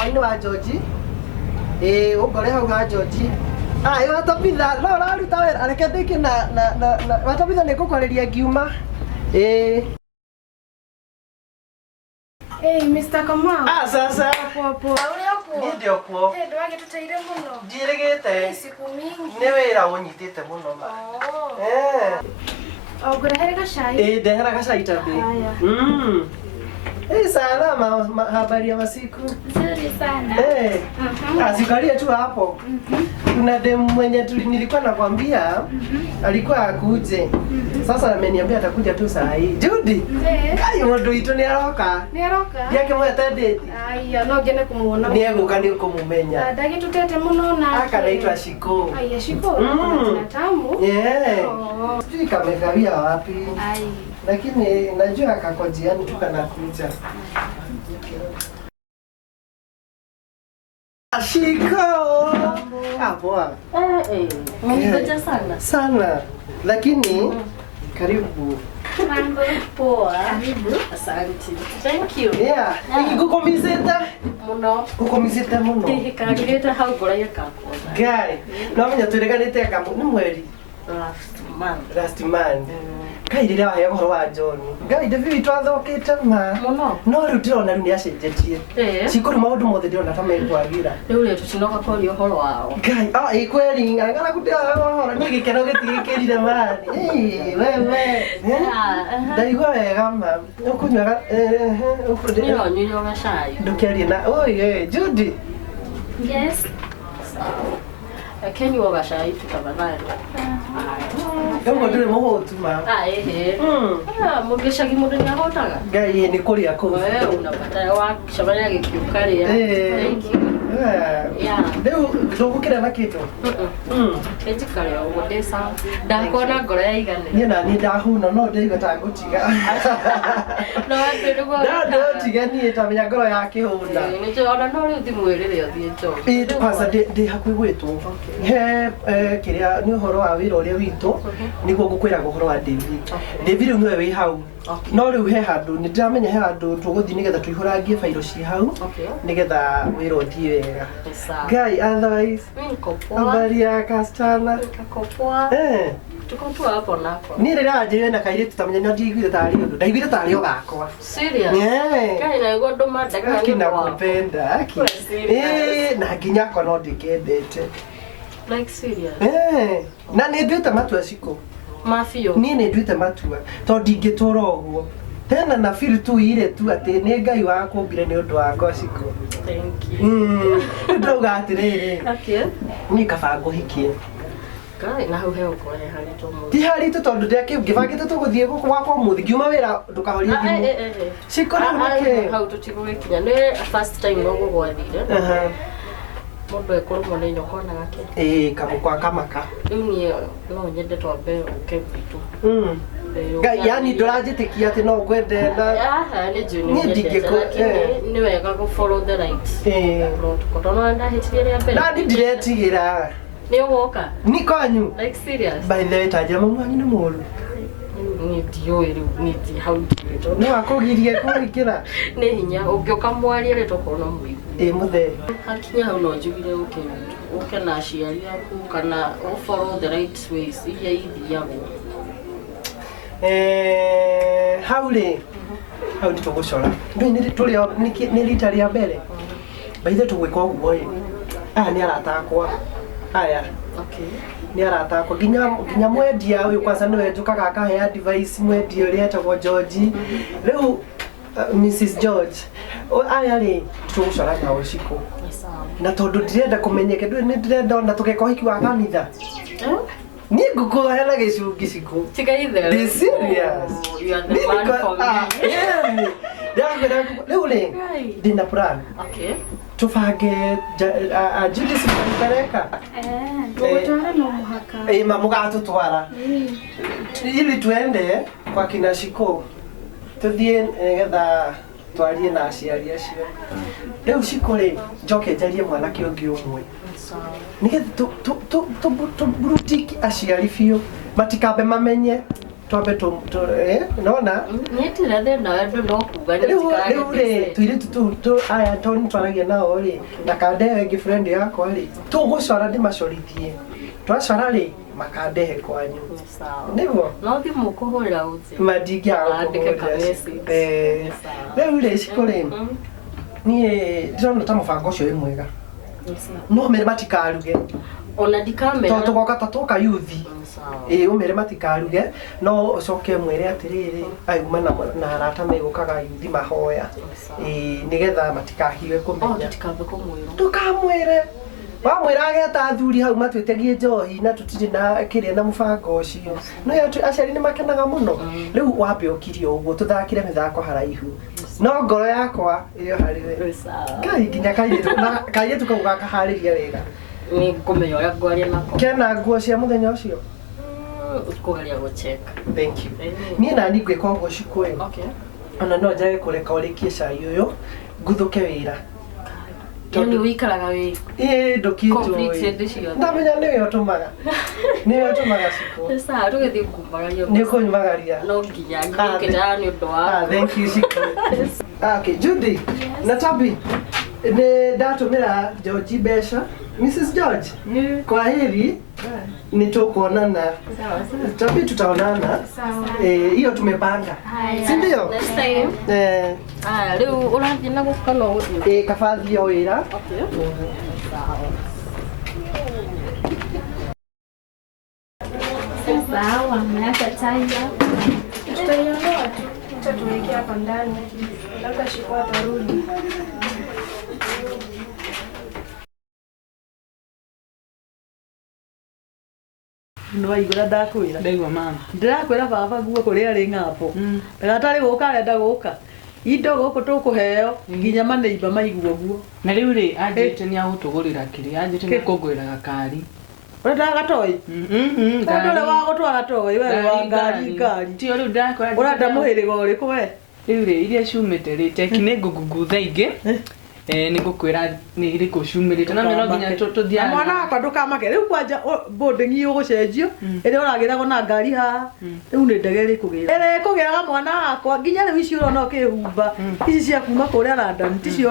mũkawa-inĩ wa George. Ũngore hau ha George. Watobitha no raruta wĩra reke ndĩke na watobitha nĩ ngũkwarĩria ngiuma. Hey, Mr. Kamau. Sasa. Poa. Ni ndio kuo. Ndwagĩtũteire mũno. Ndirigĩte. Siku mingi. Nĩ wĩra ũnyitĩte mũno ma. Ngũrehere gacai. Ndehera gacai tabi. Salama, habari ya masiku? Nzuri sana. Asikalia tu hapo. Kuna demu mwenye nilikuwa nakwambia alikuwa akuje. Sasa ameniambia atakuja tu saa hii. Judy. Kai mundu itu ni aroka. Ni aroka? Yake mwete date. Aya, no ngene kumuona. Ni eguka ni kumumenya. Ndagĩtũtete mũno na. Akanaitwa Shiko. Aya, Shiko. Kuna tamu. Sijui kamekawia wapi. Ai. Lakini najua akakojiani tu kanakuja. Shiko! Poa. Umengoja sana. Sana. Lakini karibu. Mambo poa. Karibu. Asante. Thank you. Igukomizeta. Muno. Gukomizeta muno. Kagireta hau ngora yakakwa. Guy, no menya tureganite kamu ni mweri. Last month. Kai rira ya horo wa John. Guy David twathokete ma. Muno. No riu ndirona riu ni acenjetie. Cikuru maundu mothe ndirona ta megwagira. Riu ri tutinoka kwaria horo wao. Guy, kweli ngana kutia horo ni gikeno gitigikirire mani. Wewe. Ndaigua wega ma. Ukunywa Niro nyuyo gacai. Ndukiaria na Judy. Yes. Can you gacai tutabana? Kama ndire muhotu ma. Mugicagi mundu nyahotaga. Ngai ni kuria ku. Wewe unapata wa shabana gikiukaria. Thank you. Leo ndogukira na kitu. Ejikaria ugudesa. Ndakona ngoro ya igane. Ni na ni ndahuna no ndaiga ta ngutiga. No ndirugwa. Ndatiga ni tamenya ngoro ya kihunda. Ni ona no ri thimwirire uthieto. Kwanza ndi hakui gwitwo. Kiria ni uhoro wa wira uria witũ niguo ngukwira uhoro wa David. David niwe wi hau. No riu he handu ni ndiramenya he handu tuguthi nigetha tuihurangie failo ci hau nigetha wira uthie wega. Guy otherwise habari ya kastana kakopoa tuko tu hapo nako ni rira njire na kaire tutamenya no ndigwire tari undu ndaigwire tari ogakwa serious kai na igo nduma ndaka ni nakupenda na nginya ko no ndikendete like serious na ni ndwite matua Shiko mafio ni ndwite matua to ndingitura uguo tena na feel tu ile tu ati ni Ngai wa kumbire ni undu wako Shiko. Thank you. Ndauga atiriri ni kabango hikie kai na hau he ukore hari to mu ti hari tu tondu ndeke ngibangite tuguthie guku gwakwa muthi ngiuma wira ndukahoria thimu Shiko nake hau tutigũgĩkinya nĩ first time no gũgwathire mundu ekorwo ni nyokona gake kamukwa kamaka riu ni no nyende twambe uke bitu yani ndũranjĩtĩkia atĩ no ngwende na ni juni ni wega go follow the right protocol no ndahĩtirie rĩa mbere na ndiretigĩra ni ũgoka ni kwanyu like serious by the way tajia mama wanyu nĩ mũru ni ndiũĩ rĩu ni ti hau ndĩrĩtwo no akũgirie kũrikĩra nĩ hinya ũngĩũka mwarie rĩ tokorwo no mũigua mũthee hakinya hau no njugire ũke na aciari aku kana follow the right ways iria ithiagwo hau rĩ hau nĩ tũgũcora nĩ rita rĩa mbere baithe tũgwĩka ũguo ĩ aya nĩ arata akwa aya ni aratakwa nginya mwendia uyu kwanza niwe njukaga akahe advice mwendia uria etagwo George riu Mrs George aya ri tugucora nao Shiko na tondu ndirenda kumenyeke ni ndirenda ona tugeka uhiki wa kanitha ni ngukuhe na gicungi Shiko tigaithe be serious you are the man for me riu ri ndina plan tubange Judy sikareka tugutwara no muhaka mamugatutwara ili tuende kwa kina Shiko tuthie getha twarie na aciari acio riu Shiko ri njoke njarie mwanake ungi umwe nigetha tu brutiki aciari biu matikambe mamenye twambe nona Nyetira thena wendu no kuga rä tuirä aya to nä twaragia nao rä na kandehe ngä friend yakwa rä tågåcora ndä macorithie twacora rä makandehe kwanyu niguo no thimå kå hå rä ra mandingäaga rä u rä cikå rä niä ndärona ta må bango å cio wä mwega no mere matikaruge ona ndikamera tå goka ta twoka yuthi å mere matikaruge no å coke mwere atä rä rä auma na arata megåkaga yuthi mahoya nä getha matikahiwe kå menya ndå kamwä wamwä ra ageta athuri hau matwä tegie njohi na tå tirä na kä rä na må bango å cio no aciari nä makenaga må no rä u wambe å kirie å guo tå thakire mä thako haraihu no ngoro yakwa ä o harä we ngai nginya kairä tu kau gakaharä ria wega nä ngå menya å rä a ngwaria nako kena nguo cia må thenya å cio kå geria gå niä nani ngwä ka å guo cikwä ona no njage kå reka å rä kie cai å yå nguthå ke wä ra nä wä ikaraga wä ndå kä ndamenya nä we å tå maga cikå rå gä thiä kumagaria nä kå nyumagaria no nginya ngä nä å ndå wa Judy na Tabi nä ndatå mä ra George mbeca Mrs George kwa heri nä tå kuonana Tabi tutaonana hiyo tumepanga si ndio rä u å rathiä na gå ka no gå thiä kabathi o wä ra sawa mmeacha chai hapo tutaiondoa tu tutatuwekea hapa ndani labda Shiko atarudi no igura ndakwira ndaigua mama ndirakwira baba guo kuri ari ngapo ndagatari guka arenda guka indo guku tukuheo nginya maneiba maiguo guo na riu ri anjite ni agutugurira kiri anjite ni kungwira gakari urenda gatoi ndore wa gutwara toi we wa ngari ti riu ndakwira urenda muhiriga uriku we riu ri iria ciumite ri tekine ngugutha ingi ni ngukwira ni iriku ciumirite na no nginya tuthia mwana akwa ndukamake riu kwanja boarding iyo gucenjio iri uragiragwo na ngari ha riu ni ndege iri kugiraga mwana akwa nginya riu icio urona ukihumba ici cia kuma kuria London ticio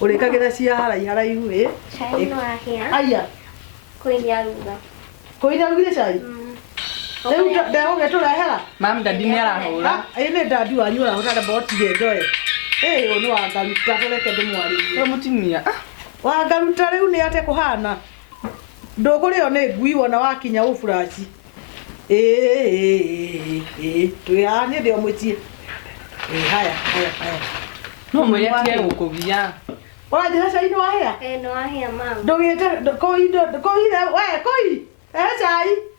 urikagira cia haraihu chai no ahia aya kuiria rugire cai riu ndego geturehera mam dadi ni arahura ine dadi wanyu urahura botire ndoe onu wangaruta tureke ndimwaririe mutimia wangaruta riu ni ate kuhana ndukurio ni ngui wona wakinya ufuraci tuyani ndio mutie haya no mwiri atie gukugia urajira cai no ahia no ahia mama ndugite koire we koi cai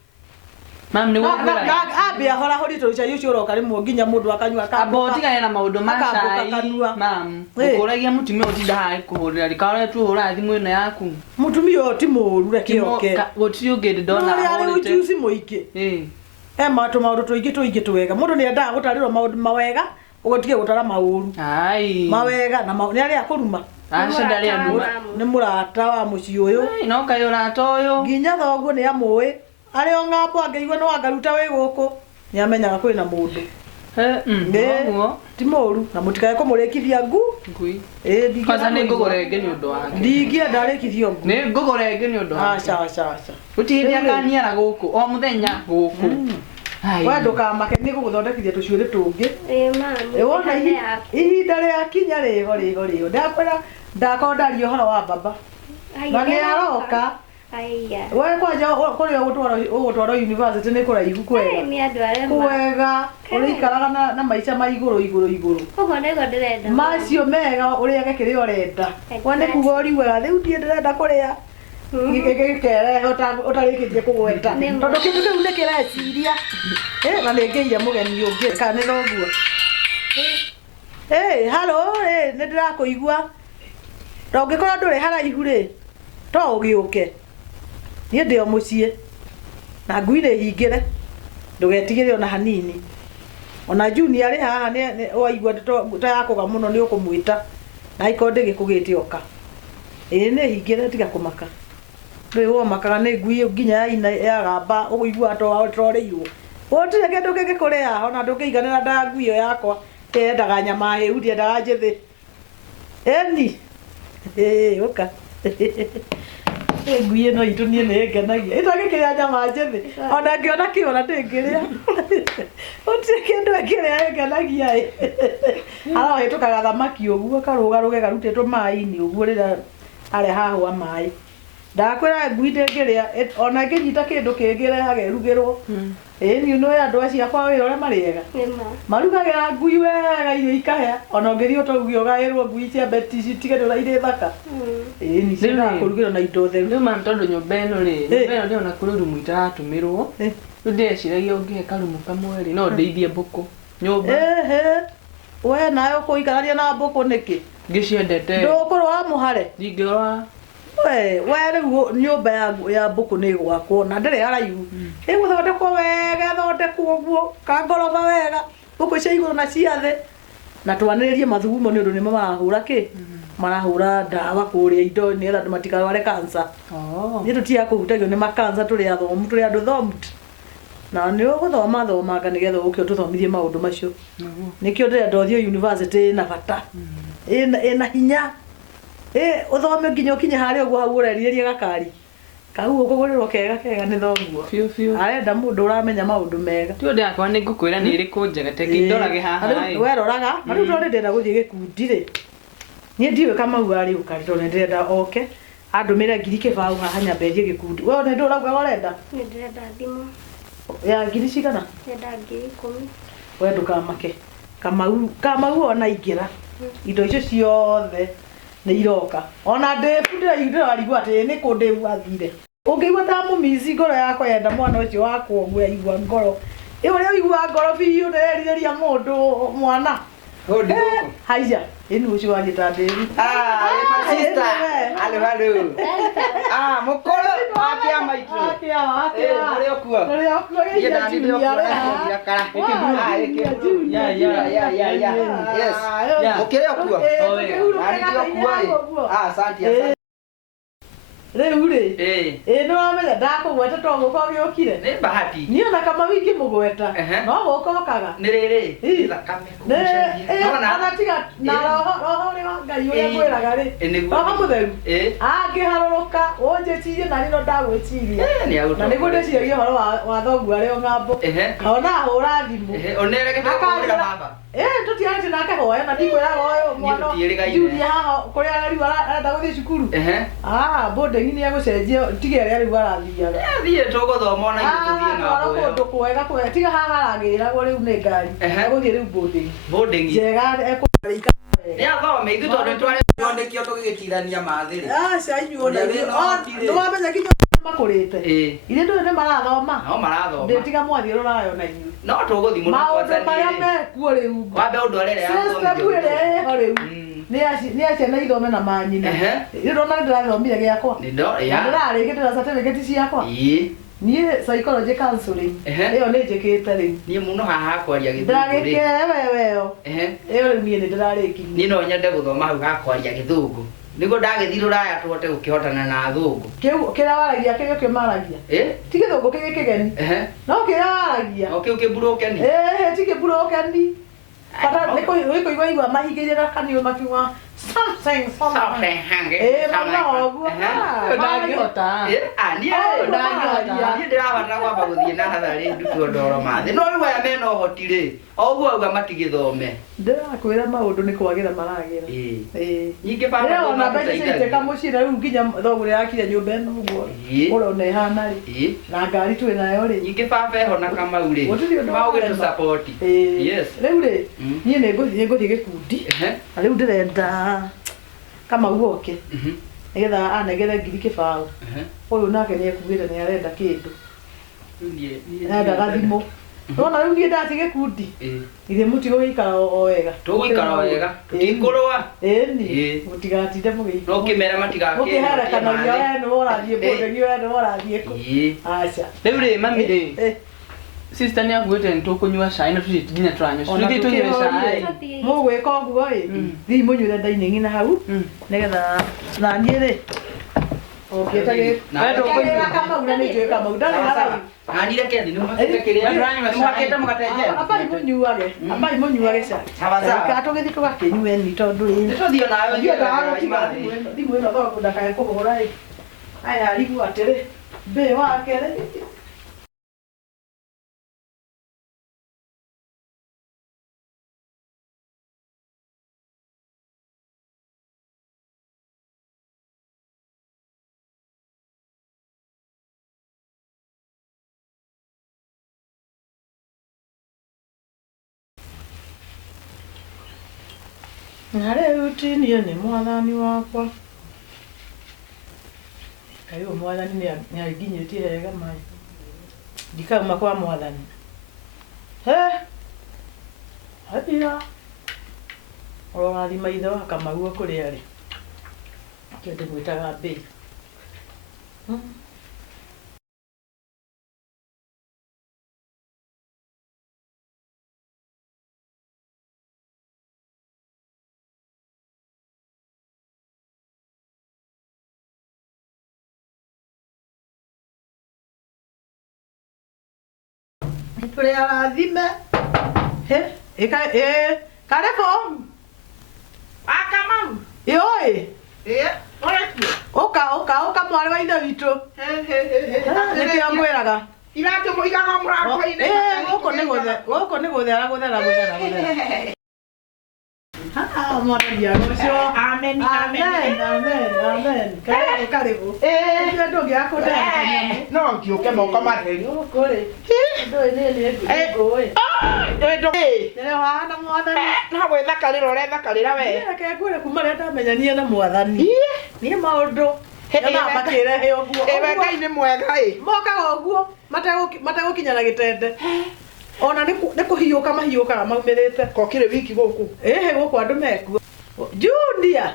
mam ni gukwira ambia hora hori to cai ucio uroka rimwe nginya mundu akanywa ka abotiga na maundu ma cai mam ukuragia mutumia utinda hai kuhurira rikara tu hura thimu ino yaku mutumia ti muru reke oke gutiri ungiri ndona ahorete ari uci muingi maundu tuingi twega mundu ni endaga gutarirwo maundu mawega ugotige gutara mauru mawega na ni ari akuruma ndari andu ni murata wa muci uyu no kai urata uyu nginya thoguo ni amui ari o ngambo angeigua no angaruta wi guku ni amenyaga kwina mundu ti muru na mutikae kumurikithia ngui kwanza ni ngugurenge ni undu wake ndingia ndarikithio ngui ni ngugurenge ni undu wake sawa gutiria kaniara guku o muthenya guku we ndukamake ni guguthondekithia tucuiri tungi mama wona ihinda ria kinya riho ndakwira ndako ndario horo wa baba na ni aroka we kwanja kuri ugutwara university ni kuraihu kwega urikaraga na maica ma iguru macio mega uriage kiria urenda we ni kuga uriugaga riu ndie ndirenda kuria gikerehe utarikithie kugweta tondu kindu kiu ni kireciria na ningiire mugeni ungi kana ni thoguo halo ni ndirakuigua to ngikorwo nduri haraihu ri to ugiuke nie ndio mucie na ngui ni hingire ndugetigire ona hanini ona junior ri haha ni waigua ta yakuga muno ni ukumwita na iko ndigikugite oka ni hingire tiga kumaka riu makaga ni ngui nginya ina ya gamba uiguo to wa troreirwo Wotire kindu kingi kuria ona ndukiiganira ndangu iyo yakwa endaga nyama hiu ndiendaga njithi eni uka ngui ĩno itũ niĩ nĩ ngenagia ĩtangĩkĩrĩa nyama njithi ona ngĩona kĩora ndĩngĩrĩa gũtirĩ kĩndũ ĩngĩrĩa ĩngenagia ĩ arohĩtũkaga thamaki ũguo karũgarũge karutĩtwo maĩ-inĩ ũguo rĩrĩa harĩa hahũa maĩ ndakwĩra ngui ndĩngĩrĩa ona ĩngĩnyita kĩndũ kĩngĩrehaga ĩrugĩrwo ĩni nĩ andũ acio akwa wĩra ũrĩa marĩega marugagĩra ngui wega irio ikahĩa ona ũngĩthiĩ ũtauge ũgaĩrwo ngui ciambe citige nĩ ũrairĩ thaka ĩni ciendaga kũrugĩrwo na indo theru rĩu mami tondũ nyũmba ĩno rĩ nyũmba ĩno ndĩona kũrĩ rumu itaratũmĩrwo rĩu ndĩreciragia ũngĩhe karumu kamwe rĩ no ndeithie mbũkũ nyũmba we nawe ũkũikarania na mbũkũ nĩkĩ ngĩciendete ndũkũrũa mũhare ndingĩrũa we rĩu nyũmba ya mbũkũ nĩ gwakwo na ndĩrĩ haraihu ĩgũthondekwo wega ĩthondekwo ũguo kangoroba wega mbũkũ cia igũrũ na cia thĩ na twanĩrĩrie mathugumo nĩ ũndũ nĩmo marahũra kĩ marahũra ndawa kũrĩa indo nĩgetha andũ matikarware cancer nĩ tũtiga kũhutagio nĩ makansa tũrĩ athomu tũrĩ andũ thomu na nĩ ũgũthomanga nĩgetha ũke ũtũthomithie maũndũ macio nĩkĩo ndĩrenda ũthiĩ university ĩna bata ĩna hinya ũthome nginya ũkinye harĩa ũguo hau ũrerirĩrie gakari kau ũkũgũrĩrwo kega nĩ thoguo arenda mũndũ ũramenya maũndũ mega ti ũndũ yakwa nĩ ngũkwĩra nĩ ĩrĩkũ njega teke ndorage haha weroraga na rĩu tondũ ndĩrenda gũthiĩ gĩkundi rĩ niĩ ndiũĩ Kamau arĩ ũkari tondũ nĩ ndĩrenda oke andũmĩre ngiri kĩbaũ haha nyambĩrĩrie gĩkundi we nĩ ndũ ũrauga ũrenda Nĩ ndĩrenda thimũ. ya ngiri cigana Ndĩrenda ngiri 10. we ndũkamake Kamau ona ingĩra indo icio ciothe nĩ iroka ona ndĩrarigwo atĩ nĩ kũ Dave athire ũngĩigua ndamũmici ngoro yakwa yenda mwana ũcio wakwa ũguo yaigua ngoro ũrĩa ũigua ngoro biũ ndĩrerirĩria mũndũ mwana haiya ĩni ũcio wanyita Dave mũkũrũ akia maitũ ũrĩa ũkuo ũkĩrĩa ũkuo rĩu rĩ nĩ wamenya ndakũgweta to gũka ũgĩũkire nĩ bahati niĩ ona Kamau ingĩmũgweta no gũka okaga nĩ rĩrĩ thakame anatiga na roho rĩ wa Ngai ũrĩa mwĩraga rĩ roho mũtheru angĩharũrũka ũnjĩcirie na rĩno ndagwĩciria na nĩguo ndĩciragia ũhoro wa thoguo arĩ o ng'ambo ona ahũra thimũ tũtiarĩtie nake hoya na ndikwĩraga ũyũ mwana Julia haha kũrĩa rĩu arenda gũthiĩ cukuru boarding nĩ egũcenjia tiga ĩrĩa rĩu arathiaga thiĩ tũgũthoma ona ithuĩ na kũndũ kwega tiga haha aragĩragwo rĩu nĩ ngari egũthiĩ rĩu boarding njega ekũrĩika nĩ athome ithuĩ tondũ twarĩkio tũgĩgĩtirania mathĩ nĩwamenya kinya makũrĩte ithuĩ ndũĩ nĩ marathoma no marathoma ndĩtiga mwathiũrũrayo na inyuĩ no tũgũthimũ maũndũ marĩa mekuo rĩu wambe ũndũ arĩa system ĩrĩa ĩho rĩu nĩ aciana ithome na manyina ndĩrona ndĩrathomire gĩakwa ndĩrarĩkĩte na certificate ciakwa niĩ psychology counseling ĩyo nĩ njĩkĩte rĩu niĩ mũno haha kwaria gĩthũngũ ndagĩkĩre weyo ĩyo rĩu niĩ nĩ ndĩrarĩkirie niĩ no nyende gũthoma hau gakwaria gĩthũngũ nĩguo ndagĩthiĩ rũraya tũhote gũkĩhotana na athũngũ kĩrĩa waragia kĩrĩa kĩo maragia ti gĩthũngũ kĩgĩ kĩgeni no kĩrĩa waragia kĩu kĩmburũkeni ti kĩmburũkeni bata nĩ kũigua igua mahingĩire na kaniũ makiuga something ũguo ndangĩhota niĩ ndĩrabatara kwamba gũthiĩ na hatharĩ ndutuo ndoro mathĩ no rĩu aya mena ũhoti rĩ o ũguo auga matigĩthome ndĩrakwĩra maũndũ nĩ kwagĩra maragĩra nyingĩ ona mbeca ciaitĩka mũciĩ na rĩu nginya thoguo yakire nyũmba ĩno ũguo ũrona ĩhana rĩ na ngari twĩ nayo rĩ nyingĩ baba eho na Kamau rĩ maũgĩtũ support rĩu rĩ niĩ nĩ ngũthiĩ gĩkundi na rĩu ndĩrenda Kamau oke nĩgetha anegere ngiri kĩbaũ ũyũ nake nĩ ekugĩte nĩ arenda kĩndũ endaga thimũ nona rĩu niĩ ndathi gĩkundi ithe mũtigo gĩikara o wega tũgũikara wega tũtikũrũa ĩni mũtigatinde mũgĩikara no kĩmera mũkĩherekanagia we nĩ worathiĩ boarding we nĩ worathiĩ kũ aca rĩu rĩ mami rĩ sister nĩ akuĩte nĩ tũkũnyua cai na tũthiĩ nginya tũranyua tũthiĩ tũnyue cai mũgwĩka ũguo ĩ thiĩ mũnyuĩre dining na hau nĩgetha na niĩ rĩ Okay, tage. Na kama unanijua kama udale na. Ani reke ni mumakiria. Mumakete mugateje. Apa imunyuage. Apa imunyuage sa. Sabaza. Ka togethi tugakinyue ni tondu ri. Nituthio nawe Ndio ndaro kibathi. Thimu ino thoko ndakae kuhura ri. Aya aribu atiri. Be wake ri. Na rĩu Tinia nĩ mwathani wakwa. Kaĩ mwathani nĩ anginyĩtie hega mai. Ndikauma kwa mwathani. Hathia. Ũrorathima ithe wa Kamau kũrĩa arĩ. Kĩndũ gwĩtaga mbĩ. Tũrĩ arathime. Kareko. Kamau. Oi. Orekio. Oka mwarĩ wa ithe witũ. Nĩkĩo ngwĩraga. Iratũ mũigaga mũrango-inĩ. Gũkũ nĩ gũthera. Mwathani agocio. Amen. Karibu. Ndio ndũngĩakũnde. No ngĩũke moko matheri. Kũrĩ. Ndũĩ nĩ ngũĩ. Nĩrĩ wahana mwathani. No gwĩthakarĩra ũrethakarĩra we. Reke ngwĩre kuma rĩrĩa ndamenyanie na mwathani. Niĩ maũndũ. Ona makĩrehe ũguo. Ngai nĩ mwega ĩ. Mokaga ũguo mategũkinya na gĩtende. Ona nĩ kũhiũka mahiũkaga maumĩrĩte. Kokire wiki gũkũ. Gũkũ andũ mekuo. Jude.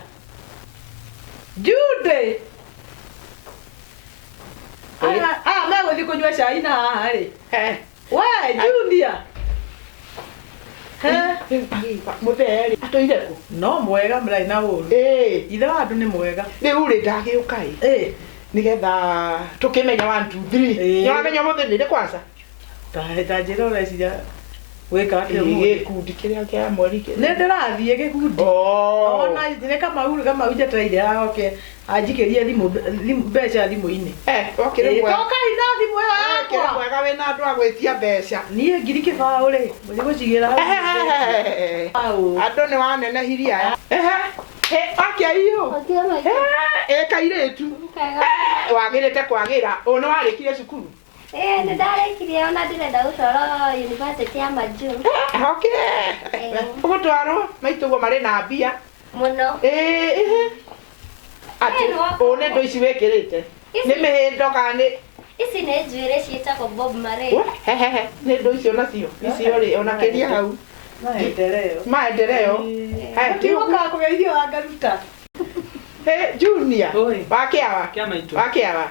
Megũthiĩ kũnyua cai na haha rĩ. We Julia. Mũtheri atũire kũ? No mwega mũrarĩ na ũru. Ithe wa andũ nĩ mwega. Rĩu rĩ ndagĩũka ĩ. Nĩgetha tũkĩmenya 1 2 3. Nĩwamenya mũthenya kwanza. Ta njĩra ũreciria gwĩka atĩa gĩkundi kĩrĩa kĩa mweri kĩrĩa. Nĩ ndĩrathiĩ gĩkundi. Ona nĩ Kamau njetereire agoke anjikĩrie mbeca thimũ-inĩ. Okĩre mwega. Tokai na thimũ ĩyo yakwa. Okĩre mwega wĩna andũ a gwĩtia mbeca. Niĩ ngiri kĩbaũ rĩ, mũthiĩ gũcigĩra. Andũ nĩ wanenehirie aya. Akia iyo. Kairĩtu. Wagĩrĩte kwagĩra. Ũyũ nĩ warĩkire cukuru. Nĩ ndarĩkirie ona ndĩrenda gũtwarwo University ya Majuu. Ũgũtwarwo maitũguo marĩ na mbia. Mũno. Atĩ ũũ nĩ ndũ ici wĩkĩrĩte. Nĩ mĩhĩndo kana nĩ. Ici nĩ njuĩrĩ ciĩtagwo Bob Marley. Nĩ ndũ icio nacio. Icio rĩ ona kĩria hau. Maendeleo. Timoka kũgeithio wa ngaruta. Junior. Wakĩawa. Wakĩawa.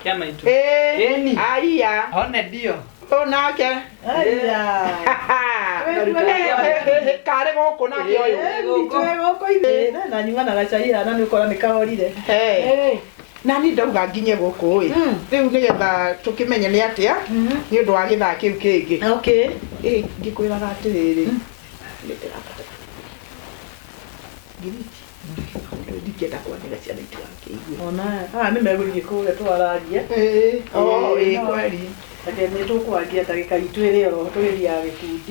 Aya. One ndio. Onake. Aya. Karĩ gũkũ nake ũyũ. Gũkũ ithe. Na nyuma na gacai hana nĩ ũkora nĩ kahorire. Nani ndauga nginye gũkũ ĩ. Rĩu nĩgetha tũkĩmenye nĩ atĩa. Nĩ ũndũ wa gĩthaa kĩu kĩngĩ. Okay. Ngĩkwĩraga atĩrĩrĩ. Ndikĩenda kwanĩra ciana itigakĩigue. Ona nĩ megũthiĩ kũrĩa twararia. Kweri. Ake nĩ tũkwaria ndagĩka itũ ĩrĩ oro tũgĩthiaga gĩkundi.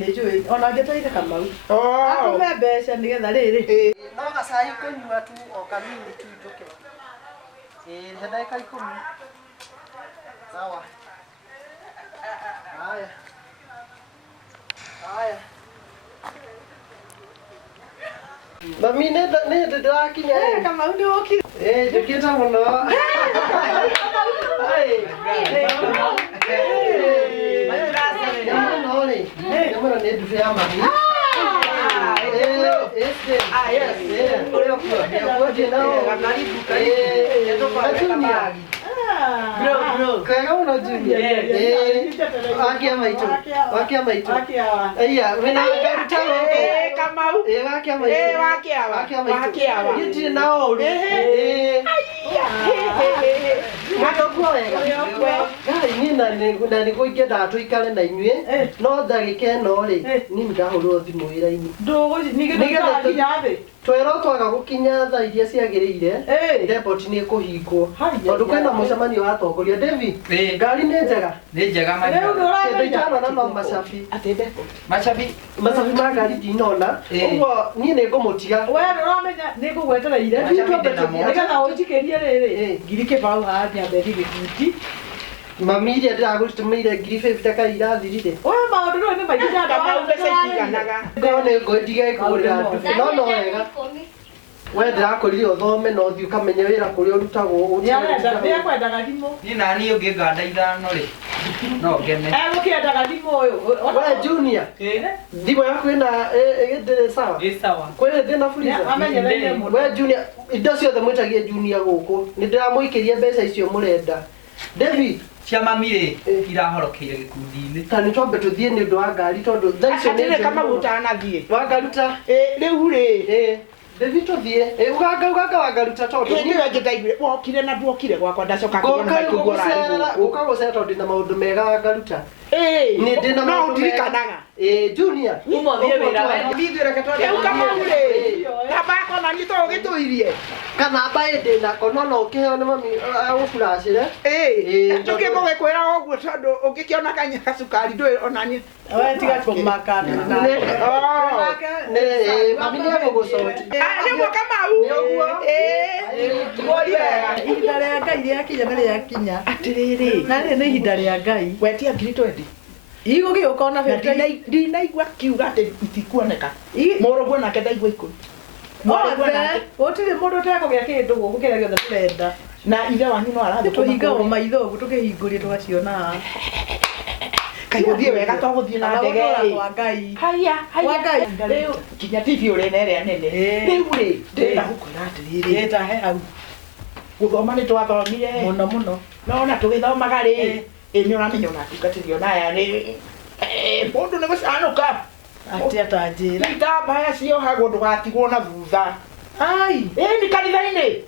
Nĩnjũĩ ona angĩtũire Kamau. Atũme mbeca nĩgetha rĩrĩ. No gacai kũnyua tu o kanini tu itũke. He ndagĩka 10. Sawa. Haya. Mami nĩ ndĩrakinya. Kamau nĩ wokire. Njũkĩte mũno. Mũno nĩ nduthi ya mami. Kwega mũno Junior. Wakia maitũ. Aya, wĩna ngaruta gũkũ. Kamau. Wakia maitũ. Wakĩawa. Gĩtirĩ na ũru. Matokuwa wega. Gai ni na niguo ingĩendaga tũikare na inyuĩ no ndagĩka ĩno rĩ niĩ ndahũrwo thimũ wĩra-inĩ. Nĩgetha kinya thĩ. Twerwo twaga gũkinya thaa iria ciagĩrĩire depot nĩ ĩkũhingwo tondũ kwĩna mũcemanio wa atongoria. David, ngari nĩ njega? Nĩ njega kĩndũ itanona no macabi macabi ma ngari ndinona ũguo niĩ nĩ ngũmũtiga. We nĩũramenya nĩngũgwetereire nĩgetha ũnjikĩrie rĩrĩ ngiri kĩbaũ haha nyambe thiĩ gĩkundi. Mami iria ndĩragũtũmĩire ngiri 50 kai irathirire. Maũndũ rĩu nĩ maingĩ Korwo nĩ ndige kũgũrĩra nduthi no no wega. We ndĩrakũrire ũthome na ũthiĩ ũkamenya wĩra kũrĩa ũrutagwo. Nĩekwendaga thimũ. Niĩ na niĩ ũngĩnganda ithano rĩ no ngene. Egũkĩendaga thimũ ũyũ. We Junior, thimũ yaku ndĩrĩ sawa? Ĩ sawa. Kwĩ thĩna freezer? We Junior, indo ciothe mwĩtagie Junior gũkũ. Nĩndĩramũikĩria mbeca icio mũrenda. David, cia mami rĩ irahorokeire gĩkundi-inĩ. Ta nĩ twambe tũthiĩ nĩ ũndũ wa ngari tondũ thaa icio nĩ Atĩrĩ kama ũtanathiĩ. Wangaruta. Rĩu rĩ. David tũthiĩ. Uganga wangaruta tondũ nĩwe ngĩtaiguire wokire na nduokire gwakwa ndacoka kuona maikũgũra. Gũka gũcera tondũ ndĩna maũndũ mega wangaruta. Nĩ ndĩna maũndũ mega. Junior. Umothiĩ wĩra we. Ndithire katore. Rĩu kama urĩ. Tabako na nito ũgĩtũirie. Kana mbaĩ ndĩnako no no ũkĩheo nĩ mami agũburacĩre. Nĩkĩ ngũgĩkwĩra ũguo tondũ ũngĩkĩona kanya cukari ndũĩ ona niĩ. We tiga kũmaka na. Mami nĩ agũgũcokia. Nĩguo Kamau. Ihinda rĩa Ngai rĩakinya nĩ rĩakinya. Atĩrĩrĩ. Na rĩrĩ nĩ ihinda rĩa Ngai. Wetia ngiri 20. Igũgĩũka na ndinaigua kiuga atĩ itikuoneka. Mũrũguo nake ndaigua ikũmi. Gũtirĩ mũndũ ũtekũgĩa kĩndũ gũkũ kĩrĩa gĩothe tũrenda. Na ithe wanyu no arathiĩ tũhingagwo maitho ũguo tũkĩhingũria tũgaciona. Kaĩ gũthiĩ wega twagũthiĩ na ndege kwa Ngai. Haya. Rĩu kinya TV ũrĩ na ĩrĩa nene. Rĩu rĩ ndĩrenda gũkwĩra atĩrĩrĩ. Tahe hau. Gũthoma nĩ twathomire. Mũno. No na tũgĩthomaga rĩ. Nĩ ũramenya ona tungatĩrio naya nĩ mũndũ nĩ gũcanũka. Atĩ atanjĩra. Itambaya ciohagwo ndũgatigwo na thutha. Nĩ kanitha-inĩ.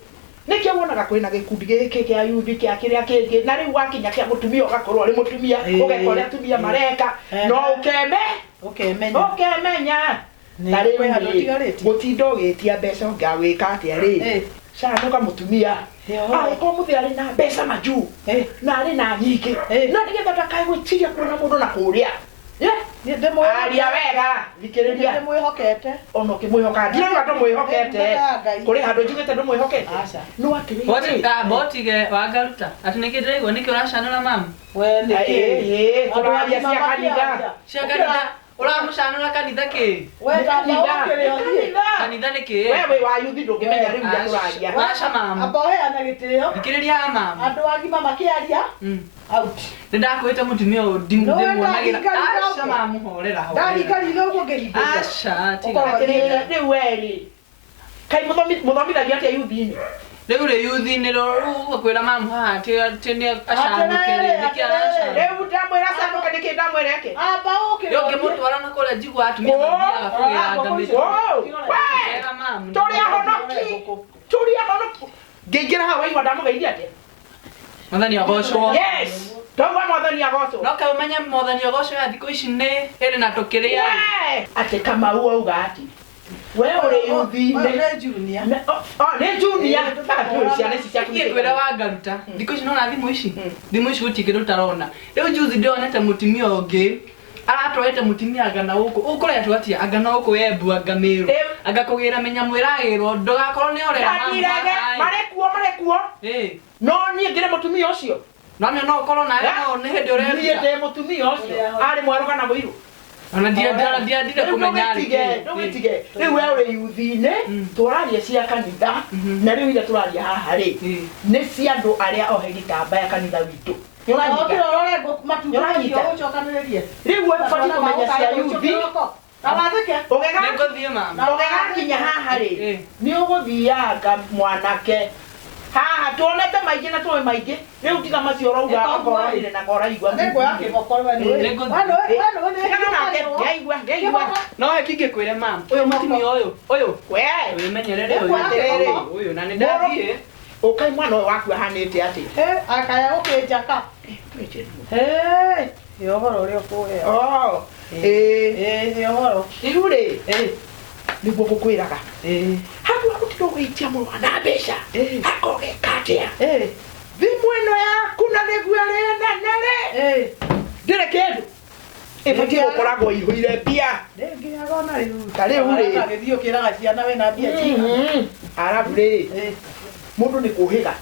Nĩkĩo wonaga kwĩna gĩkundi gĩkĩ kĩa yuthi kĩa kĩrĩa kĩngĩ na rĩu wakinya kĩa mũtumia ũgakorwo arĩ mũtumia ũgeka ũrĩa atumia mareka no ũkemenya na rĩu gũtinda ũgĩtia mbeca ũngĩawĩka atĩa rĩ canũka mũtumia agĩkorwo mũthĩ arĩ na mbeca majuu na arĩ na nyingĩ na nĩgetha ndakae gwĩtiria kuona mũndũ na kũrĩa aria wega thikĩrĩria ndĩmwĩhokete ona ũkĩmwĩhoka ndirauga ndũmwĩhokete kũrĩ handũ njugĩte ndũmwĩhokete no atĩrĩrĩ botige wangaruta atĩ nĩkĩ ndĩraigua nĩkĩ ũracanũra mamu we nĩkĩ tũraria cia kanitha ũramũcanũra kanitha kĩ kanitha nĩkĩ wewe wa yuthi ndũngĩmenya rĩu iria tũraria aca mamu amba ũheana gĩtĩo thikĩrĩria mamu andũ agima makĩaria out nĩndakwĩte mũtumia ũyũ ndĩmuonagĩra aca mamu horera ndarikariga ũguo ngĩhingũria aca rĩu werĩ kaĩ mũthomithagio atĩa yuthi-inĩ rĩu rĩ yuthi-inĩ rĩu kwĩra mamu haha atĩ nĩ acanũkĩre nĩkĩ aracanũka rĩu ndamwĩra acanũke nĩkĩ ndamwĩra eke amba ũkĩrĩ ũngĩmũtwara na kũrĩa njigua atumia mathiaga kũgĩra ngamĩra tũrĩa honoki ngĩingĩra haha waigua ndamũgeithia atĩa mwathani agocwo tauga mwathani agocwo no kaĩ ũmenye mwathani agocwo ya thikũ ici ĩrĩ na tũkĩrĩa atĩ Kamau auga atĩ we ũrĩ yuthi-inĩ nĩ Junior nĩ Junior ciana ici ciaku kwĩra wangaruta thikũ ici nona thimũ ici gũtirĩ tũtarona rĩu juzi ndĩonete mũtumia ũngĩ aratwarĩte mũtumia anga na gũkũ ũkũretwo atĩa anga na gũkũ wembu anga mĩrũ anga kũgĩra menya mwĩragĩrwo ndũgakorwo nĩ orera marekuo no niĩ ngĩrĩ mũtumia ũcio nami no ũkorwo nawe nĩ hĩndĩ ũrĩa niĩ ndĩ mũtumia ũcio arĩ mwerũ kana mũirũ ona ndiandire kũmenya ndũgĩtige rĩu we ũrĩ yuthi-inĩ tũraria cia kanitha na rĩu iria tũraria haha rĩ nĩ cia andũ arĩa ohe gĩtambaya kanitha witũ rĩu we ũbatiĩ kũmenya cia yuthi ũgĩgakinya haha rĩ nĩ ũgũthianga mwanake haha tuonete maingĩ na tũĩ maingĩ rĩu tiga macio ũrauga okorwo ĩrĩ na koraigua no kingĩkwĩre mamu ũyũ mũtumia ũyũ wĩmenyerere ũyũ na nĩndathiĩ Ukai mwana waku ahanite ati. Akaya ukijaka. Yohoro rio kuya. Oh. Yohoro. Irure. Niguo gukwiraga. Haku agutiro gwitia mwana mbeca. Akoge katia. Thimũ ĩno yaku na nĩguo rĩna nere. Ndĩrĩ kĩndũ. Ĩbatiĩ gũkoragwo ihũire mbia. Ndĩngĩaga ona rĩu. Ta rĩu rĩ. Agĩthiĩ ũkĩraga ciana wĩna mbia cigana. Arabu rĩ. Mũndũ nĩ kũhĩga.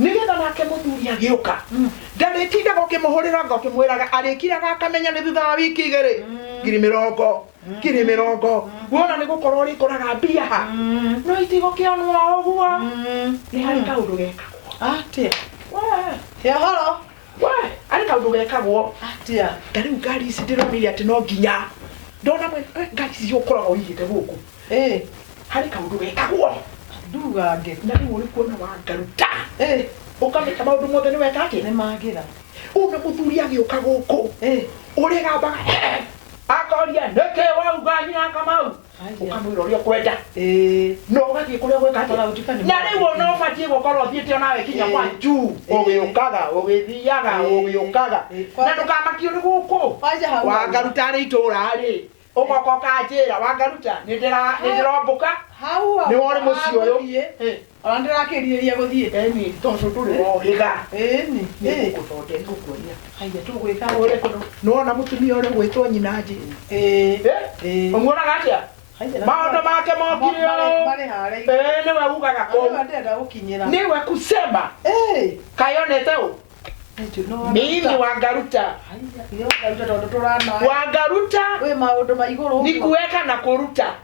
Nĩgetha nake mũthuri agĩũka. Ndarĩtindaga ũkĩmũhũrĩra ngo ũkĩmwĩraga arĩkiraga akamenya nĩ thutha wa wiki igĩrĩ. Ngiri mĩrongo. Wona nĩ gũkorwo ũrĩkoraga mbia ha. No itigo kĩonwo ũguo. Nĩ harĩ kaũndũ gekagwo. Atĩa. Yohoro. Arĩ kaũndũ gekagwo. Atĩa. Ta rĩu ngari ici ndĩronire atĩ no nginya. Ndona ngari ici ũkoragwo igĩte gũkũ. Harĩ kaũndũ gekagwo. Ndugange. Na rĩu ũrĩ kuona wangaruta. Ũkamenya maũndũ mothe nĩ weka atĩ. Nĩ magĩra. Una mũthuri agĩũka gũkũ. Ũrĩgambaga. Akoria nĩkĩ wauga nyina Kamau. Ũkamwĩra ũrĩa ũkwenda. No ũgathiĩ kũrĩa gwĩka atĩ. Na rĩu no ũbatiĩ gũkorwo ũthiĩte onawe kinya kwa juu. Ũgĩũkaga, ũgĩthiaga, ũgĩũkaga. Na ndũkamakio nĩ gũkũ. Wangaruta arĩ itũũra rĩ. Ũgoka ũkanjĩra Wangaruta nĩndĩrombũka. Nĩ wone mũciĩ ũyũ. Ona ndĩrakĩrirĩria gũthiĩ. Eni tondũ tũrĩ wohĩga. Nĩ gũgũthondeka gũkuonia. Haiya tũgwĩka ũrĩa. Nĩwona mũtumia ũrĩa gwĩtwo nyina nji. Ũmuonaga atĩa? Maũndũ make mokire ũũ. Nĩwe ugaga kũu. Nĩwe kusema. Kayonete ũũ. Mimi Wangaruta. Wangaruta ni kuweka na kuruta.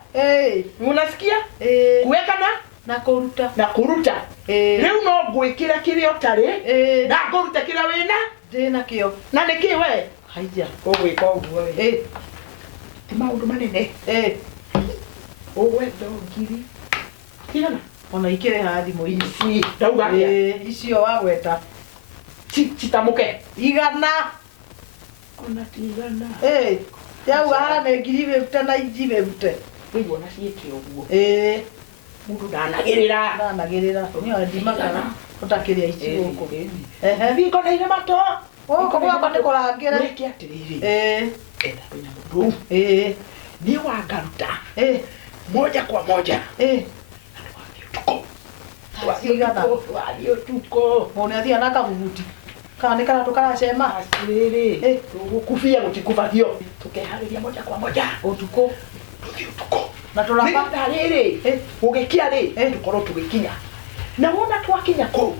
Unasikia? Kuweka na kuruta. Na kuruta. Leo no gwikira kire otare. Na kuruta kire wena. Ndina kio. Na niki we? Haiya. Ogwika uguo we. Ti maundu manene. Ogwe ndongiri. Tigana. Ona ikire ha thimũ ici. Ndauga atia. Icio wagweta. Citamuke. Igana. Ona tigana. Yauga hana ngiri bebute na inji bebute. Wĩiguo na ciĩke ũguo. Mũndũ ndanagĩrĩra. Ndanagĩrĩra. Nĩ ndimakana. Ũtakĩria ici gũkũ. Thiko na ire mato. Gũkũ gwakwa nĩ kũrangĩra. Wĩke atĩrĩrĩ. Enda kwĩna mũndũ. Nĩ Wangaruta. Moja kwa moja. Wasigana. Walio tuko. Mwana athia na kabuti. Kana kana tukaracema. Asiriri. Gukufia gutikubathio. Tukeharĩria moja kwa moja. Utuko. Utuko. Na turamba rĩrĩ. Ũgĩkia rĩ. Tukorwo tũgĩkinya. Na wona twakinya kũu.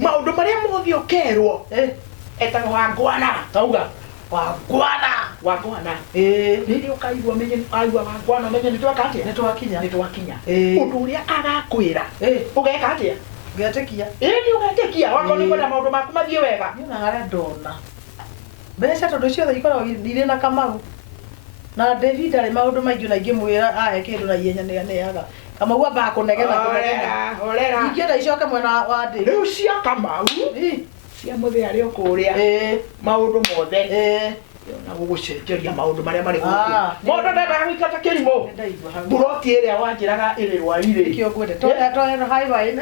Maũndũ marĩa mothe ũkerwo. Etagwo Wangwana. Tauga. Wangwana. Rĩrĩa ũkaigua menye aigua Wangwana menye nĩtwaka atĩa? Nĩtwakinya. Ũndũ ũrĩa agakwĩra. Ũgeka atĩa? Ngetekia. Nĩ ũgetekia. Wako nĩ kwenda maũndũ maku mathiĩ wega. Nĩ harĩa ndona. Mbeca tondũ ciothe ikoragwo irĩ na Kamau. Na David arĩ maũndũ maingĩ na ingĩmwĩra ahe kĩndũ na ihenya nĩaneaga. Kamau ambaga kũnegena. Horera. Ingĩenda icoke mwena wa David. Rĩu cia Kamau. Cia mũthĩ arĩ o kũrĩa. Maũndũ mothe. Na gũgũcenjeria maũndũ marĩa marĩ gũkũ. Mũndũ ndendaga gũikata kĩrimũ. Buroti ĩrĩa wanjĩraga ĩrĩ rwarire. Nĩkĩo ngwende. Tũrenda highway.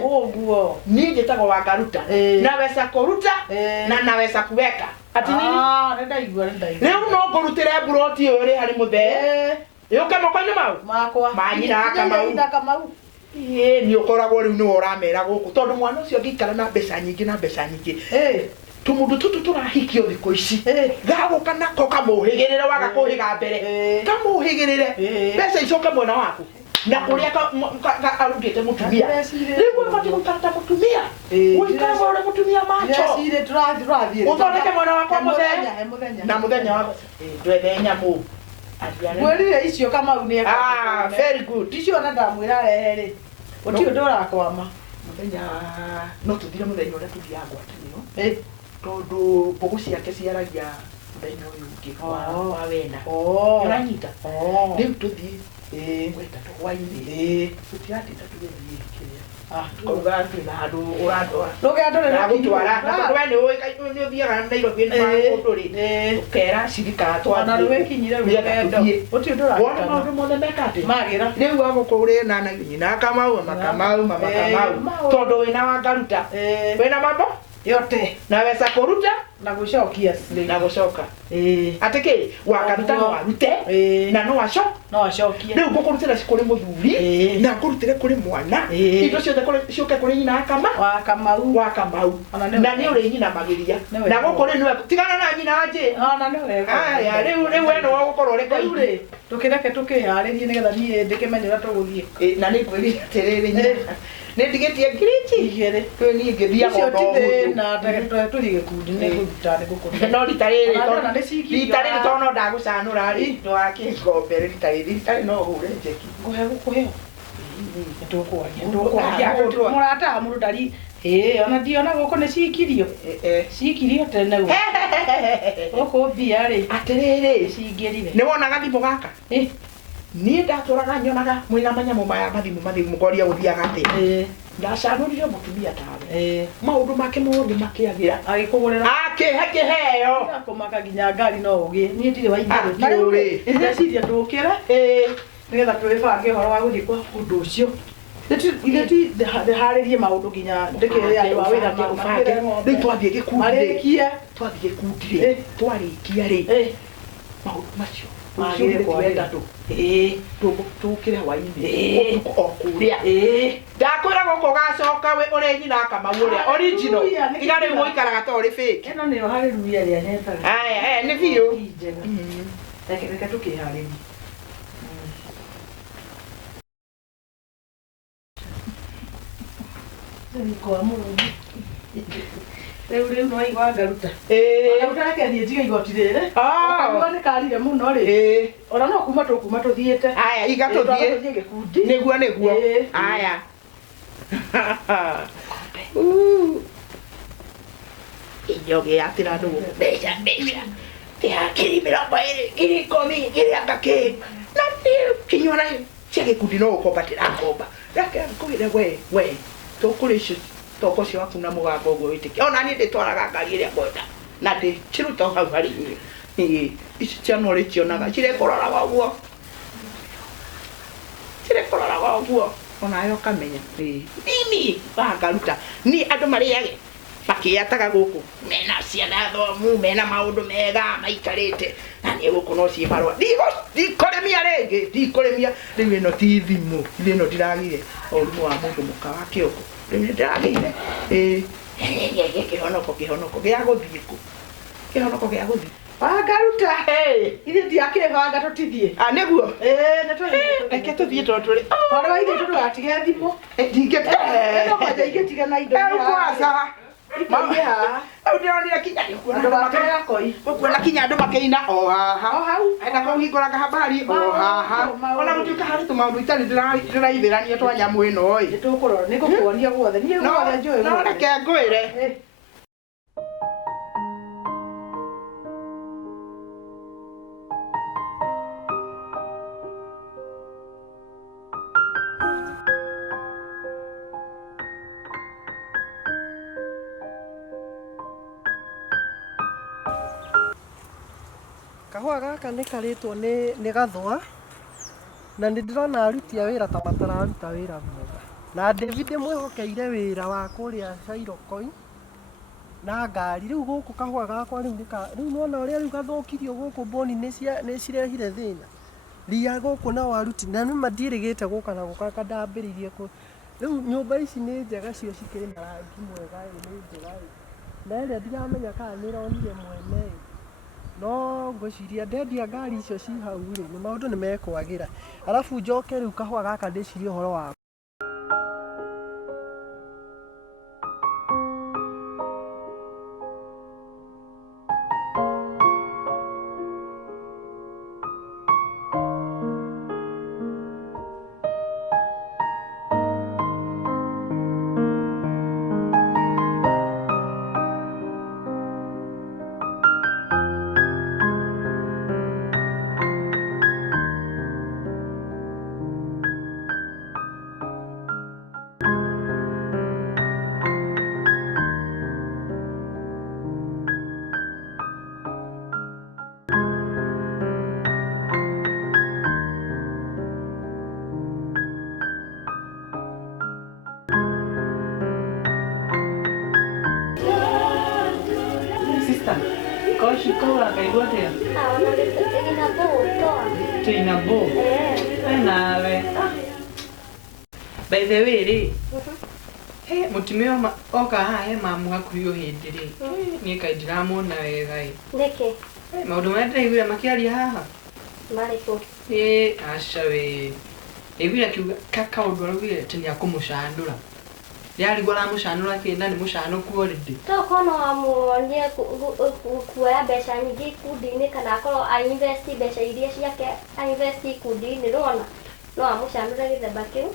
Ũguo. Niĩ njĩtagwo Wangaruta. Naweza kũruta na naweza kuweka. Ati nini? Nĩndaigua. Rĩu no ngũrutĩre buroti ũyũ ĩrĩ harĩ mũthee. Yũke moko-inĩ mau? Makwa. Manyina Kamau. Nĩ ũkoragwo rĩu nĩwe ũramera gũkũ tondũ mwana ũcio angĩikara na mbeca nyingĩ. Tũmũndũ tũtũ tũrahikio thikũ ici. Gagũka nako kamũhĩgĩrĩre waga kũhĩga mbere. Kamũhĩgĩrĩre. Mbeca icoke mwena waku. Na kũrĩa arutĩte mũtumia. Rĩu ũbatiĩ gũikara ta mũtumia. Ũikara ũrĩ mũtumia macho. Tũrathiĩ. Ũthondeke mwena wakwa mũthenya. Na mũthenya wakwa. Ndwethe nyamũ. Mwĩrire icio Kamau nĩ very good. Icio ona ndamwĩra rehe rĩ. Ũtirĩ ũndũ ũrakwama. Mũthenya no tũthire mũthenya ũrĩa tũthiaga ngwatanĩro. Tondũ mbũgũ ciake ciaragia Ndeno yuki kwa wena. Uranyita. Riu tuthie. Weta twaini. Tutiati tatugerie kiria. Tukaruga twina handu uradora. Ndũgendorera Gutwara. Tondũ we nĩ ũthiaga Nairobi na mũndũ rĩ. Tukera cirika twathiĩ. Na rwĩkinyire rũgendo. Ũtio Wona ndũrakĩta. maũndũ mothe mekate. Magira. Rĩu agũkũ ũrĩ na nyina Kamau, mama Kamau. Tondũ wĩna Wangaruta. Wĩna mambo? Yote. Naweza kũruta Na gũcokia. na gũcoka. Atĩ kĩ Wangaruta no arute na no acoke. No acokie. Rĩu ngũkũrutĩra kũrĩ mũthuri na ngũrutĩre kũrĩ mwana. Indo ciothe ciũke kũrĩ nyina Wa Kamau. wa Kamau. Na nĩ ũrĩ nyina magĩria. Na gũkũ rĩ nĩwe tigana na nyina nje. Na nĩ wega. Aya rĩu we no gũkorwo ũrĩ Rĩu koire. rĩ, tũkĩreke tũkĩharĩrie nĩgetha niĩ ndĩkĩmenye ũrĩa tũgũthiĩ. Na nĩ kwĩrire atĩrĩrĩ nyina. Nĩ ndigĩtie ngiriti. Igĩrĩ. Twĩ niĩ ngĩthiaga Icio o ti ũguo. thĩna, tũthiĩ gĩkundi nĩ gũruta nĩ gũkũruta. No rita rĩrĩ Ona ndona nĩ cikirio. rita rĩrĩ tondũ no ndagũcanũra rĩ ndo akĩngombe rita rĩrĩ rita rĩrĩ no hũre njeki. Ngũhe gũkũheo. Nĩtũkwaria. Mũrata wa mũndũ ndari. Ona ndiona gũkũ nĩ cikirio. Cikirio tene gũkũ. Gũkũ mbia rĩ. Atĩrĩrĩ Cingĩrire. nĩ wona gathimũ gaka niĩ ndatũraga nyonaga mwĩna manyamũ maya mathimũ ngoria gũthiaga atĩ ndacanũrire mũtumia tawe maũndũ make mothe makĩagĩra Agĩkũgũrĩra. akĩhe kĩheo Kũmaka nginya ngari no ũgĩe. Niĩ ndirĩ wa Ndiũĩ. Na rĩu ndeciria ndũkĩre. Nĩgetha twĩbange ũhoro wa gũthiĩ kwa ũndũ ũcio. Ithe ti ndĩharĩrie maũndũ nginya ndĩkĩrĩ andũ a wĩra ũbange rĩu twathiĩ gĩkundi marĩkie. twathiĩ gĩkundi rĩ twarĩkia rĩ maũndũ macio Magĩrĩre kwenda tũ tũkĩre hwainĩ o kũrĩa ndakwĩra gũkũ gacoka we ũrĩ nyina Kamau ũrĩa original tiga rĩu mũikaraga ta ũrĩ fake. Ĩno nĩyo haleluya ĩrĩa nyetaga. Aya nĩ biũ. Reke tũkĩharĩrie. Kwa Mũrungu. Rĩu no igwa Ngaruta. Ngaruta reke thiĩ njiga igoti rĩrĩ. Kamau nĩ karire mũno rĩ. Ona no kuma tũthiĩte. Aya iga tũthiĩ gĩkundi. nĩguo. Aya. Inyoge atĩra ndũ mbeca. Ngiri 20, ngiri 10, ngiri angakĩ. Na kinyona cia gĩkundi no gũkombatĩra ngomba. Reke ngũgĩre we tũkũrĩ icio toko cio waku na mũgambo ũguo wĩtĩkia. Ona niĩ ndĩtwaraga ngari ĩrĩa ngwenda na ndĩciruta hau harĩ inyuĩ. Ici ciana ũrĩkĩonaga cirekũroraga ũguo. Cirekũroraga ũguo. Onawe ũkamenya. Mimi Wangaruta ni andũ marĩage makĩataga gũkũ mena ciana thomu mena maũndũ mega maikarĩte na niĩ gũkũ no ciĩmarũa ndikũrĩmia rĩngĩ ndikũrĩmia rĩu ĩno ti thimũ ĩno ndiragire ũrimũ wa mũndũ mũka wa kĩongo rĩu nĩ ndĩragĩire kĩhonoko gĩa gũthiĩ kũ kĩhonoko gĩa gũthiĩ Wangaruta. Ithe ndiakĩbanga tũtithiĩ. nĩguo Reke tũthiĩ tondũ tũrĩ Wale wa ithe tũtigatige thimũ. Ingĩtiga na indo ndĩronire kinya kuona kinya andũ makĩina o haha enda kũhingũraga habari o haha ona gũtuĩka harĩ tũmaũndũ itarĩ ndĩraithĩrania twa nyamũ ĩno ĩ nĩtũkũrora nĩngũkuonia guothe niĩ guothe njũĩ no reke ngwĩre Kahũa gaka nĩ karĩtwo nĩ gathũa na nĩ ndĩrona aruti a wĩra ta matararuta wĩra mwega. Na David mwĩhokeire wĩra wa kũrĩa Cairokoi na ngari. Rĩu gũkũ kahũa gakwa rĩu nona ũrĩa rĩu gathũkirio gũkũ mboni nĩ cirehire thĩna. Ria gũkũ na aruti na nĩ mandirĩgĩte gũka na gũka ndambĩrĩirie rĩu nyũmba ici nĩ njega cio cikĩrĩ na rangi mwega nĩ njega. Na ĩrĩa ndiramenya kana nĩ ĩronire mwene no ngwĩciria ndendia ngari icio ci hau rĩ nĩ maũndũ nĩ mekwagĩra. Arabu njoke rĩu kahũa gaka ndĩcirie ũhoro wa sister. Koshi kola kaigwatia. Ona ina bo toa. Tina bo. Nawe. By the way, ri. He mutimio oka hae mamu gakurio hindi ri. Ni kaidiramuona wega ri. Neke. Maundu maria ndiraiguire makiaria haha. Mariko. Aca we. Ndaiguire akiuga kaundu araugire ati ni akumucandura. Ndiarigwo aramucandura kenda ni mucanuku already. Tokono amuonie kuoya mbeca nyingĩ ikundi-inĩ kana akorwo ainvest mbeca iria ciake ainvest ikundi-inĩ rona no amucandure gĩthemba kĩu.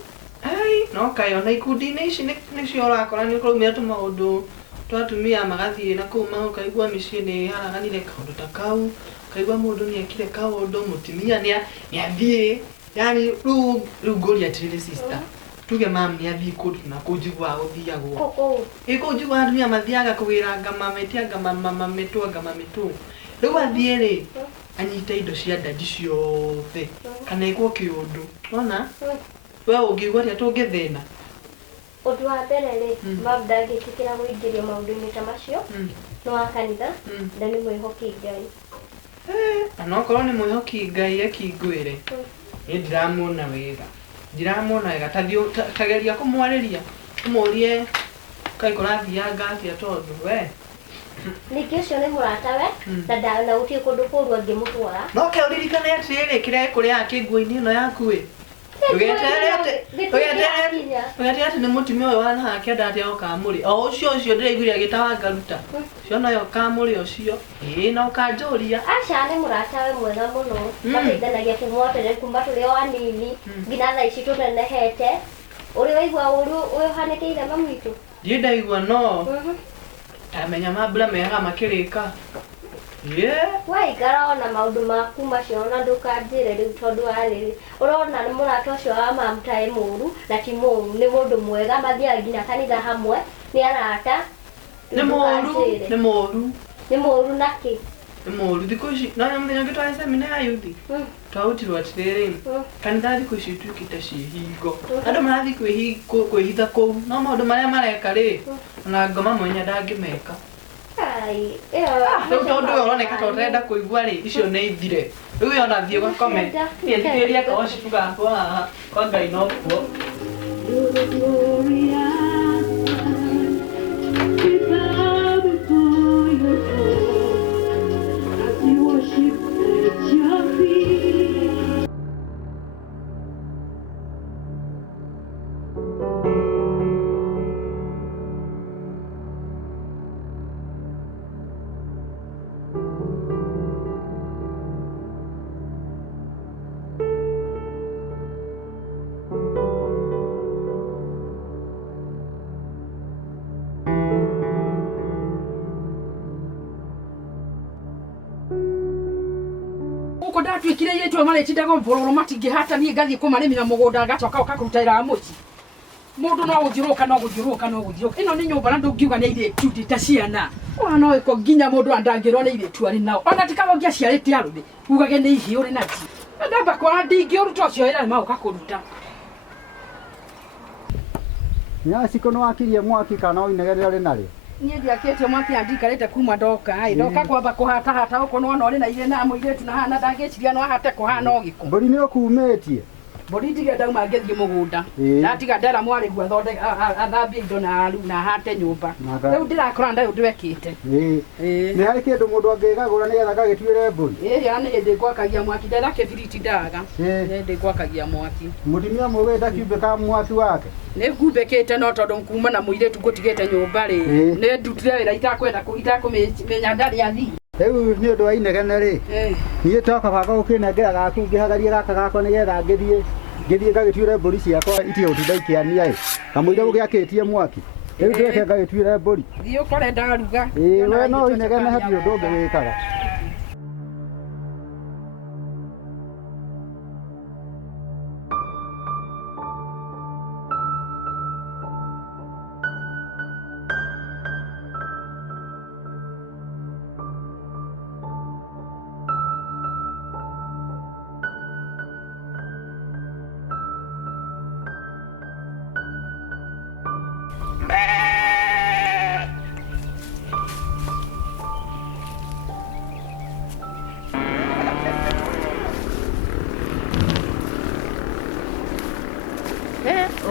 Ai, no kaĩ ona ikundi-inĩ ici nĩcio ũrakora nĩ ũkũraumĩra tũmaũndũ twa atumia magathiĩ na kũu ũkaigua mĩciĩ nĩ haraganire kaũndũ ta kau, ũkaigua mũndũ nĩekire kaũndũ mũtumia nĩathiĩ, yani rĩu ngũria atĩrĩrĩ sister, tuge mam nĩathiĩ kũndũ na kũu njiguaga gũthiagwo. Kũu njiguaga atumia mathiaga kũgĩra ngama metia ngama mĩtũ. Rĩu athiĩ rĩ anyita indo cia ndandi ciothe kana ĩkwo kĩũndũ. Wona? We ũngĩigua atĩa tũngĩthĩna? Ũndũ wa mbere rĩ, mam ndangĩtĩkĩra gũingĩrio maũndũ-inĩ ta macio, no wa kanitha, na nĩ mwĩhoki Ngai. Onokorwo nĩ mwĩhoki Ngai ekingwĩre, niĩ ndiramuona wega. Tageria kũmwarĩria, ũmũrie kaĩ kũrathianga atĩa tondũ we. Ningĩ ũcio nĩ mũrata we, na gũtirĩ kũndũ kũũru angĩmũtwara. No kaĩ ũririkane atĩrĩrĩ kĩrĩa ekũrĩaga kĩnguo-inĩ ĩno yaku ĩ. Ũgetere atĩ nĩ mũtumia ũyũ wanaha akĩenda atĩ okamũrĩ. O ũcio ndĩraiguire agĩtawa ngaruta. Ũcio nayo kamũrĩ ũcio. Na ũkanjũria. Aca nĩ mũrata we mwega mũno. Tũteithanagia kuma tũrĩ o anini nginya thaa ici tũnenehete. Ũrĩ waigua ũru ũhanĩkĩire mamu witũ? Ndiĩ ndaigua no. Tamenya mambura mega makĩrĩka. Waikara ona maũndũ maku macio na ndũkanjĩre rĩu tondũ wa rĩrĩ. Ũrona nĩ mũrata ũcio wa mamu ta ĩ mũru na ti mũru, nĩ mũndũ mwega, mathiaga nginya kanitha hamwe, nĩ arata. Nĩ mũru. Nĩ mũru nakĩ? Nĩ mũru thikũ ici. No mũthenya ũngĩ twarĩ semina ya yuthi. Twautirwo atĩrĩrĩ, kanitha thikũ ici ituĩkĩte ciĩ hingo. Andũ marathiĩ kwĩhitha kũu. No maũndũ marĩa mareka rĩ, ona ngoma mwenya ndangĩmeka. Rĩu tondũ ũyũ ũroneka ta ũrenda kũigua rĩ, icio nĩ ithire. Rĩu ona thiĩ ũgakome. Niĩ thikĩrĩria kaũcibu gakwa haha kwa Ngai no kuo. Ndatuĩkire iretu maretindaga mbororo matingĩhata niĩ ngathiĩ kũmarĩmĩra mũgũnda ngacoka ũkaruta wĩra wa mũciĩ. Mũndũ no gũthiũrũrũka. Ĩno nĩ nyũmba na ndũngiuga nĩ iretu ndĩ ta ciana. No ĩko nginya mũndũ andangĩrwo nĩ iretu arĩ nao. Ona tikaba ũngĩaciarĩte arũme ugage nĩ ihi ũrĩ na ti. Ndamba kwara ndingĩũruta ũcio wĩra nĩmagũka kũruta. Nyaciko nĩ wakirie mwaki kana ũinegere rĩ narĩ? Niĩ ndiakĩtie mwaki andikarĩte kuma ndoka ndoka kwamba kũhata ũkona ona ũrĩ na ire na mũirĩtu na hana ndangĩciria no ahate kũhana ũgĩkũ. Mbũri nĩ ũkumĩtie? Mbũri ndige ndauma ngĩthiĩ mũgũnda. Ndatiga ndera mwarĩgu athambie indo na hate nyũmba. Rĩu ndĩrakora ndayo ndwekĩte. Nĩ harĩ kĩndũ mũndũ angĩgagũra nĩgetha gagĩtuĩre mbũri? Nĩ hĩndĩ ngwakagia mwaki ndera kĩbiriti ndaga. Nĩ hĩndĩ ngwakagia mwaki. Mũtumia mũgĩ ndakiumbĩka mwaki wake? Nĩ ngumbĩkĩte no tondũ kuma na mũirĩtu ngũtigĩte nyũmba rĩ. Nĩ ndutire wĩra itakũmenya ndarĩ athii. Rĩu nĩ ũndũ wa inegene rĩ, niĩ toka baba gũkĩnengera gaku ngĩhagarie gaka gakwa nĩgetha ngĩthiĩ ngagĩtuĩre mbũri ciakwa itige gũtinda ikĩania ĩ, kamũira gũgĩakĩtie mwaki. Rĩu ndĩreke ngagĩtuĩre mbũri. Thiĩ ũkore ndaruga. We no inegene hatirĩ ũndũ ũngĩ wĩkaga.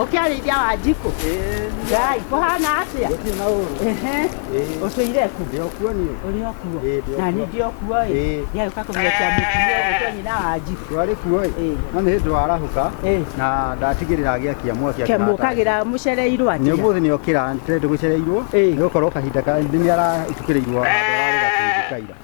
Ukiarithia Wanjikũ. Ngai, kũhana atĩa? Gũtirĩ na ũru. Ũtũire ku? Ndĩ o kuo niĩ. Ũrĩ o kuo? Ndĩ o kuo. Na niĩ ndĩ o kuo ĩ. Gĩagĩũka kũmenyeka mũtumia ũgũtwo nyina Wanjikũ. Twarĩ kuo ĩ. No nĩ hĩndĩ warahũka na ndatigĩrĩra agĩakia mwaki Kĩmũkagĩra mũcereirwo atĩa? Nĩ ũmũthĩ nĩ okĩra tũrenda gũcereirwo nĩ gũkorwo kahinda kanini nĩ aratukĩrĩirwo andũ ararĩ gakundi kaira.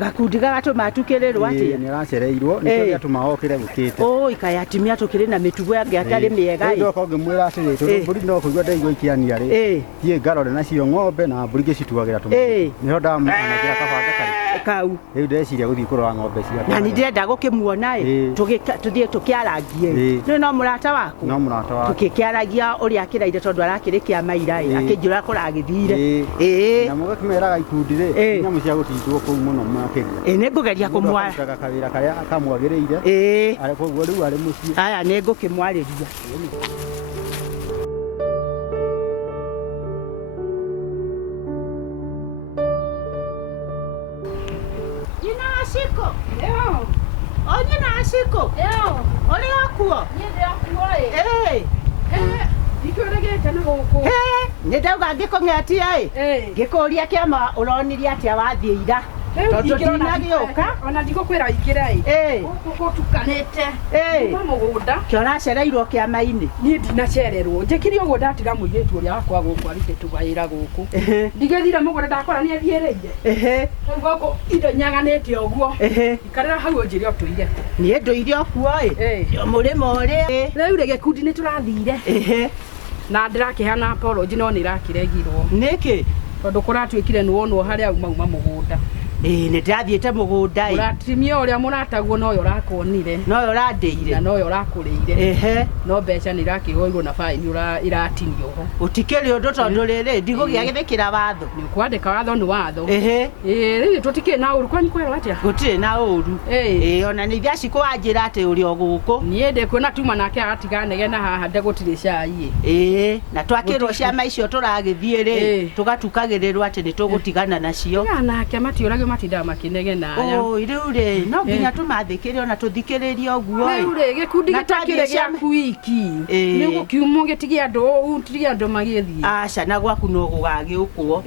Gakundi gagatũma atukĩrĩrwo atĩa? Nĩ aracereirwo nĩkĩo gĩatũma okĩre gũkĩte. Oi kaĩ atumia tũkĩrĩ na mĩtugo yangĩ atarĩ mĩega ĩ. Ndoka ngĩmwĩra atĩrĩ tondũ mbũri no kũigua ndaigua ikĩania rĩ. Thiĩ ngarore nacio ng'ombe na mbũri ngĩcituagĩra tũmwe. Nĩho ndamanagĩra kabanga karĩ. Kau. Rĩu ndeciria gũthiĩ kũrora ng'ombe ciakwa. Na nĩ ndĩrenda gũkĩmuona ĩ. Tũthiĩ tũkĩarangie. Nĩ no mũrata waku? No mũrata waku. Tũkĩkĩaragia ũrĩa akĩraire tondũ arakĩrĩ kĩama ira ĩ. Akĩnjũra kũragĩthire. Na mũgakĩmeraga ikundi rĩ. Nyamũ cia gũtindwo kũu mũno makĩria. Nĩ ngũgeria kũmwara. Mũndũ kawĩra karĩa kamwagĩrĩire. Koguo rĩu arĩ mũciĩ. Aya nĩ ngũkĩmwarĩria. Nyina Wanjikũ. Nyina Wanjikũ. Ũrĩ o kuo? Niĩ ndĩ o kuo ĩ. Ndikĩũrĩgĩte na gũkũ. Nĩ ndauga ngĩkũng'etia ĩ. Ngĩkũria kĩama ũronire atĩa wathiĩ ira. Tondũ ndinagĩũka. Ona ndigũkwĩra ingĩre ĩ. Gũkũ tukanĩte. Kuma mũgũnda. Kĩo ũracereirwo kĩama-inĩ. Niĩ ndinacererwo. Njĩkire ũguo ndatiga mũirĩtu ũrĩa wakwa gũkũ arutĩte wĩra gũkũ. Ndigĩthire mũgũnda ndakora nĩ athiĩrĩire. Gũkũ indo nyaganĩte ũguo. Ikarĩra hau ũnjĩre ũtũire. Niĩ ndũire o kuo ĩ. Mũrĩmo ũrĩa. Rĩu rĩ gĩkundi nĩ tũrathire. Na ndĩrakĩhana apology no nĩ irakĩregirwo. Nĩkĩ? Tondũ kũratuĩkire nĩ wonwo harĩa uma mũgũnda. Nĩ ndathiĩte mũgũnda ĩ. Ũratimia ũrĩa mũrataguo noyo ũrakuonire. Noyo ũrandĩire. Na noyo ũrakũrĩire. No mbeca nĩ irakĩhoirwo na faini iratinio ho. Ũtikĩrĩ ũndũ tondũ rĩrĩ ndigũgĩathĩkĩra watho. Nĩ ũkwandĩka watho nĩ watho. Rĩu tũtikĩrĩ na ũru kwanyu kwĩrwo atĩa? Gũtirĩ na ũru. Ona nĩ ithiaci kwanjĩra atĩ ũrĩ o gũkũ. Niĩ ndĩkuona tuma nake agatiga negena haha ndegũtirĩ cai. Na twakĩrwo ciama icio tũragĩthiĩ rĩ tũgatukagĩrĩrwo atĩ nĩ tũgũtigana nacio. Nake matiũragio matindaga makĩnegena aya. Rĩu rĩ no nginya tũmathĩkĩre ona tũthikĩrĩrie ũguo. Rĩu rĩ gĩkundi gĩtakĩrĩ gĩaku iki. Nĩ gũkiumwo gĩtige andũ magĩthiĩ. Aca na gwaku no gũgagĩũkwo.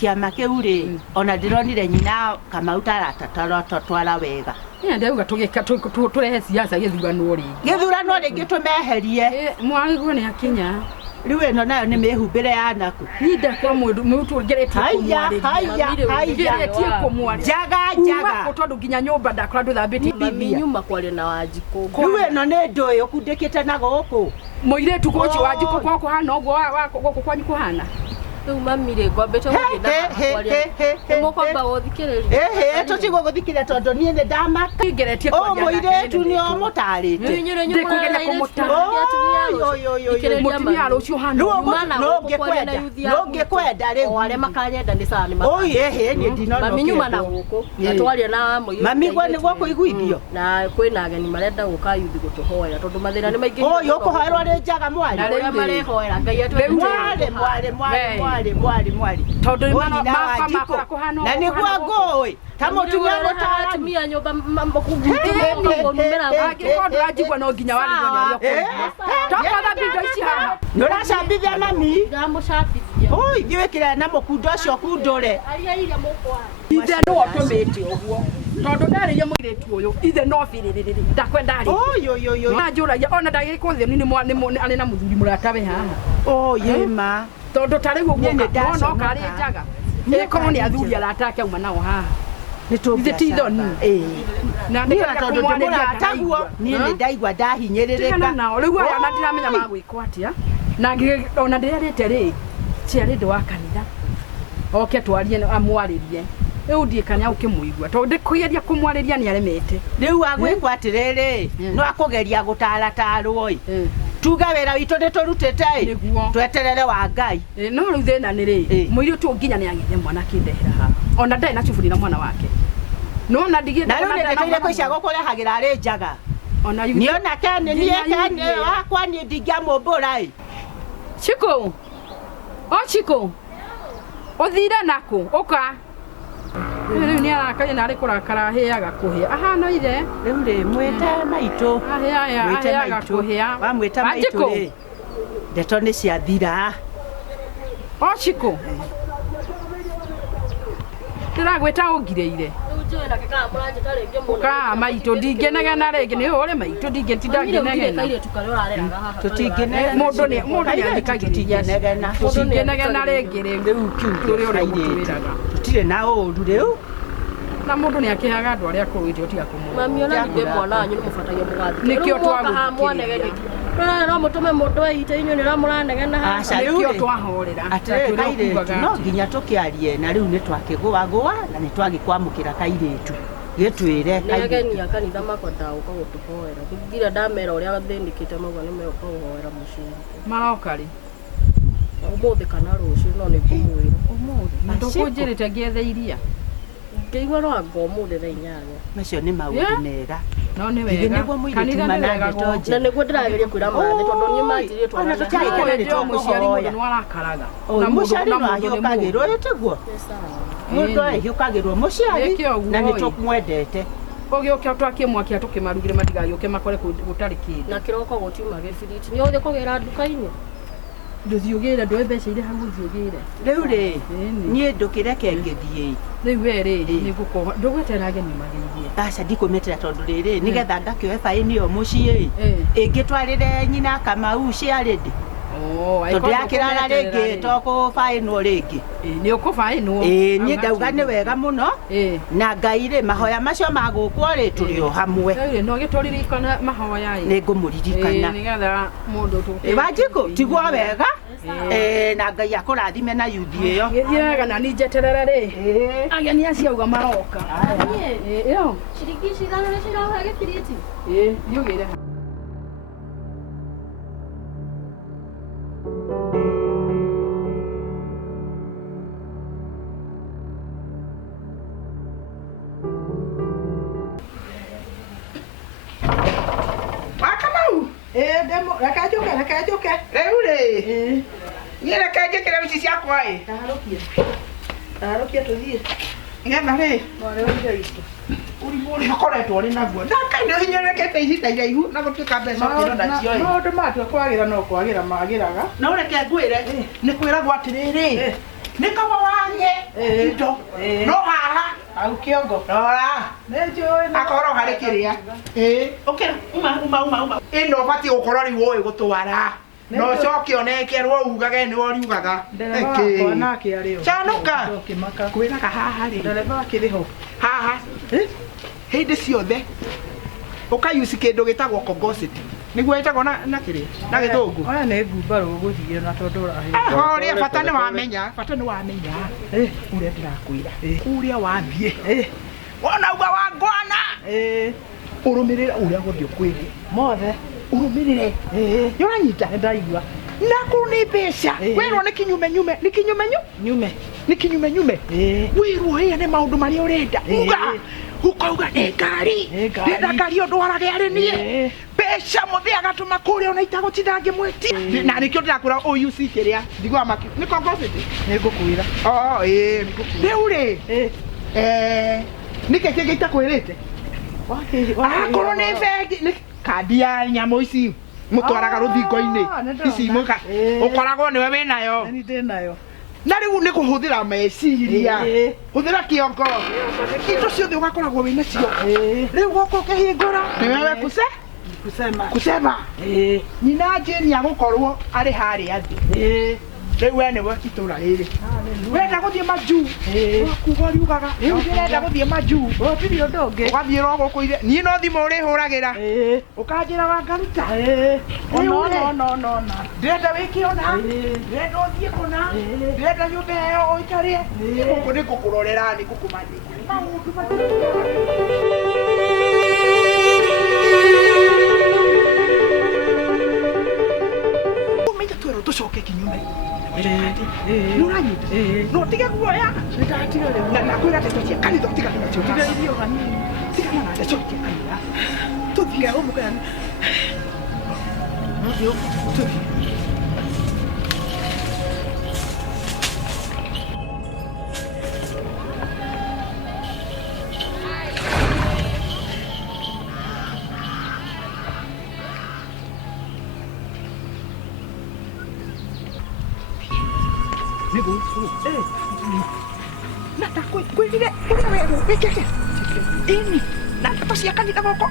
Kĩama kĩu rĩ ona ndĩronire nyina Kamau taratatwara wega. Ndauga tũrehe siasa gĩthurano rĩngĩ. Gĩthurano rĩngĩ tũmeherie. Mwarigwo nĩ akinya. Rĩu ĩno nayo nĩ mĩhumbĩre ya naku. Hinda kwa mũndũ ngeretie kũmwarĩria. Njaga. Tondũ nginya nyũmba ndakora ndũthambĩtie bibia. Nyuma kwaria na Wanjikũ. Rĩu ĩno nĩ ndũĩ ũkundĩkĩte na gũkũ. Mũirĩtu ũcio Wanjikũ kwa kũhana ũguo gũkũ kwanyu kũhana. Rĩu mami rĩ ngwambĩte gũthiĩ kwaria. Mũkwamba gũthikĩrĩria. Tũtigwo gũthikĩrĩria tondũ niĩ nĩ ndamaka. Ngeretie kwaria. Mũirĩtu nĩ omũtarĩte. Ndĩkũgeria kũmũtara. Mũtumia rũcio hana. No ngĩkwenda rĩu. Arĩa makanyenda nĩ sana nĩ makanyenda. Niĩ ndinona. Mami nyuma na gũkũ. Na twaria na mũirĩtu. Mami gwe nĩ gwakũiguithio. Na kwĩna ageni marenda gũka yuthi gũtũhoera tondũ mathĩna nĩ maingĩ. Ũkũhoerwo nĩ njaga mwari. Na rĩu marehoera Ngai mwari tondũ na nĩguo ngũĩ ta mũtumia mũtaramia nyũmba angĩkorwo ndũranjigua no nginya warĩrio nĩ tokoza bindo ici haha nũracambithia mami ithiĩ wĩkĩre na mũkundo ũcio kundũre ithe nĩwe ũtũmĩte ũguo tondũ ndarĩria mũirĩtu ũyũ ithe no birĩrĩrĩ ndakwenda arĩ nanjũragia ona ndagĩkũthio arĩ na mũthuri mũratawe haha ma tondũ tarĩu ũguo no karĩ njaga ĩkorwo nĩ athuri arata ake auma nao haha ithe ti thoni na tondũ ndĩmũrataguo niĩ nĩ ndaigua ndahinyĩrĩrĩka nao rĩu aya ona ndiramenya magwĩkwo atĩa na ona ndĩrerĩte rĩ ciarĩ ndĩ wa kanitha oke twarie amwarĩrie rĩu ndiĩkanya ũkĩmũigua tondũ ndĩkũgeria kũmwarĩria nĩ aremete rĩu agwĩkwo atĩrĩrĩ no akũgeria gũtaratarwo tuga wĩra witũ nĩ tũrutĩte tweterere wa Ngai no rĩu thĩna nĩ rĩ mũirĩtu nginya nĩ agĩthe mwana kĩndehera haha ona ndarĩ na cuburi na mwana wake no na ndigĩte na rĩu nĩndeteire kwĩcia gũkũrehagĩra arĩ njaga nĩ ona kene niĩ wakwa niĩ ndingĩamũmbũra Chiko Chiko ũthire nakũ ũka rĩu nĩ arakaria na arĩ kũrakara ahĩaga kũhĩa ahana ire rĩu rĩ mwĩte maitũ ahĩaga kũhĩa wamwĩta maitũ rĩ ndeto nĩ ciathira. Ochiko. Ndĩragwĩta ũngirĩire. Ka maitũ ndingĩnegena rĩngĩ nĩ ũrĩ maitũ ndingĩtinda ngĩnegena. Tũtingĩnegena. Mũndũ nĩathikagĩrĩria Tũtingĩnegena. Tũtingĩnegena rĩngĩ rĩu kiugo ũrĩa ũgũtwĩraga. Tũtirĩ na ũũru rĩu. Na mũndũ nĩakĩhaga andũ arĩa akũrũĩte ũtiga kũmũona. Mami ona ningĩ mwana wanyu nĩmũbataire mũgathĩ. Nĩkĩo twagũthikĩrĩria. No mũtũme mũndũ eite inyuĩ nĩramũranegena haha. Nĩkĩo twahorera. Atĩrĩ kairĩtu no nginya tũkĩarie na rĩu nĩtwakĩgũagũa na nĩtwagĩkwamũkĩra kairĩtu gĩtwĩre nĩagenia kanitha makwa ndagũka gũtũhoera ngira ndamera ũrĩa thĩnĩkĩte mauga nĩmeũka gũhoera mũciĩ maroka rĩ ũmũthĩ kana rũciũ no nĩngũmwĩra ũmũthĩ na ndũkũnjĩrĩte ngĩethe iria ngĩigua no anga ũmũthĩ thaa 8 macio nĩ maũndũ mega no nĩ wega kanitha nĩ wega na nĩguo ndĩrageria kwĩra mathĩ tondũ niĩ manjirie twana tũtiagĩkena nĩ mũciari mũndũ nĩ warakaraga na mũciari no ahiũkagĩrwo ĩtiguo mũndũ ahiũkagĩrwo mũciari na nĩ tũmwendete ũgĩũke twakie mwaki atũkĩmarugĩre matigagĩũke makore gũtarĩ kĩndũ na kĩroko gũtiuma gĩbiriti nĩ ũthĩ kũgĩra nduka-inĩ ndũthiũgĩre ndũĩ mbeca irĩ hau ũthiũgĩre rĩu rĩ niĩ ndũkĩreke ngĩthiĩ rĩu we rĩ nĩngũkorwo ndũgwetera ageni magĩithie aca ndikũmetera tondũ rĩrĩ nĩgetha ndakĩoe baĩni ĩyo mũciĩ ĩngĩtwarĩre nyina Kamau ciarĩ ndĩ tondũ yakĩrara rĩngĩ tokũ baĩnwo rĩngĩ nĩ ũkũbaĩnwo niĩ ngauga nĩ wega mũno na Ngai rĩ mahoya macio magũkwo rĩ tũrĩ o hamwe no gĩtũririkana mahoya nĩ ngũmũririkana nĩgetha mũndũ Wanjikũ tiguo wega na Ngai akũrathime na yuthi ĩyo gĩthiaga na ninjeterere rĩ ageni aciauga maroka ĩyo ciringi cigana nĩ cirahũra gĩbiriti thiũgĩre reke njoke rĩu rĩ niĩ reke njĩkĩre wici ciakwa ĩ taharũkia tũthiĩ nĩgetha rĩ ũrimũ ũrĩa ũkoretwo ũrĩ naguo ndaka nĩ ũhinyĩrĩkĩte ihinda iraihu na gũtuĩka mbeca ũkĩrona cioĩ maũndũ matua kwagĩra no kwagĩra magĩraga no reke ngwĩre nĩ kwĩragwo atĩrĩrĩ nĩ kaba wage indo no haha au kĩongo rora nĩnjũĩ akorwo harĩ kĩrĩa ũkĩra uma ĩno ũbatiĩ gũkorwo rĩu ũĩ gũtwara no coke onekerwo ugage nĩwe ũriugaga canũka kwĩraga haha rĩ ndereba akĩrĩ ho haha hĩndĩ ciothe ũkayuci kĩndũ gĩtagwo kongosity nĩguo ĩtagwo na kĩrĩa na gĩthũngũ aya nĩ ngumbarũ gũthiĩ na tondũ ũrahĩ ũrĩa bata nĩ wamenya ũrĩa ndĩrakwĩra ũrĩa wathiĩ wona uga wangwana ũrũmĩrĩre ũrĩa gũthiĩ kwĩrĩ mothe ũrũmĩrĩre nĩũranyita ndaigua nakorwo nĩ mbeca wĩrwo nĩ kinyumenyume nĩ kinyumenyume wĩrwo hĩa nĩ maũndũ marĩa ũrenda uga ukauga nĩ ngari ndĩrenda ngari ũndwarage arĩ niĩ mbeca mũthĩ agatũma kũrĩa ona itagũtinda ngĩmwĩtia na nĩkĩo ndĩrakwĩra ũyuci kĩrĩa ndigua maki nĩ kongosity nĩngũkwĩra rĩu rĩ nĩkĩ kĩngĩ itakwĩrĩte akorwo nĩ bengi kandi ya nyamũ ici mũtwaraga rũthingo-inĩ ici ũkoragwo nĩwe wĩnayo na rĩu nĩ kũhũthĩra meciria hũthĩra kĩongo indo ciothe ũgakoragwo wĩ nacio rĩu gũkũ ũkĩhingũra nĩwewe kusema nyina Jane agũkorwo arĩ harĩa thĩ rĩu we nĩwe itũra rĩrĩ wenda gũthiĩ majuu wakuga ũriugaga rĩu ndĩrenda gũthiĩ majuu gũtirĩ ũndũ ũngĩ ũgathiĩ ro gũkũ niĩ no thimũ ũrĩhũragĩra ũkanjĩra wangaruta ndĩrenda wĩke ũna ndĩrenda ũthiĩ kũna ndĩrenda nyũmba ĩyo ũikarĩe gũkũ nĩ ngũkũrorera nĩ ngũkũmathĩkia maũndũ umenya twĩrwo tũcoke kinyume nũranyita no tige guoya na nakwĩra ndeto cia kanitha tigana nacio tigana na ndeto cia kanitha tũthiĩ ũmũgani tũthiĩ Nata kwirire wewe wekeke. Ini nata pasi akan kita kok.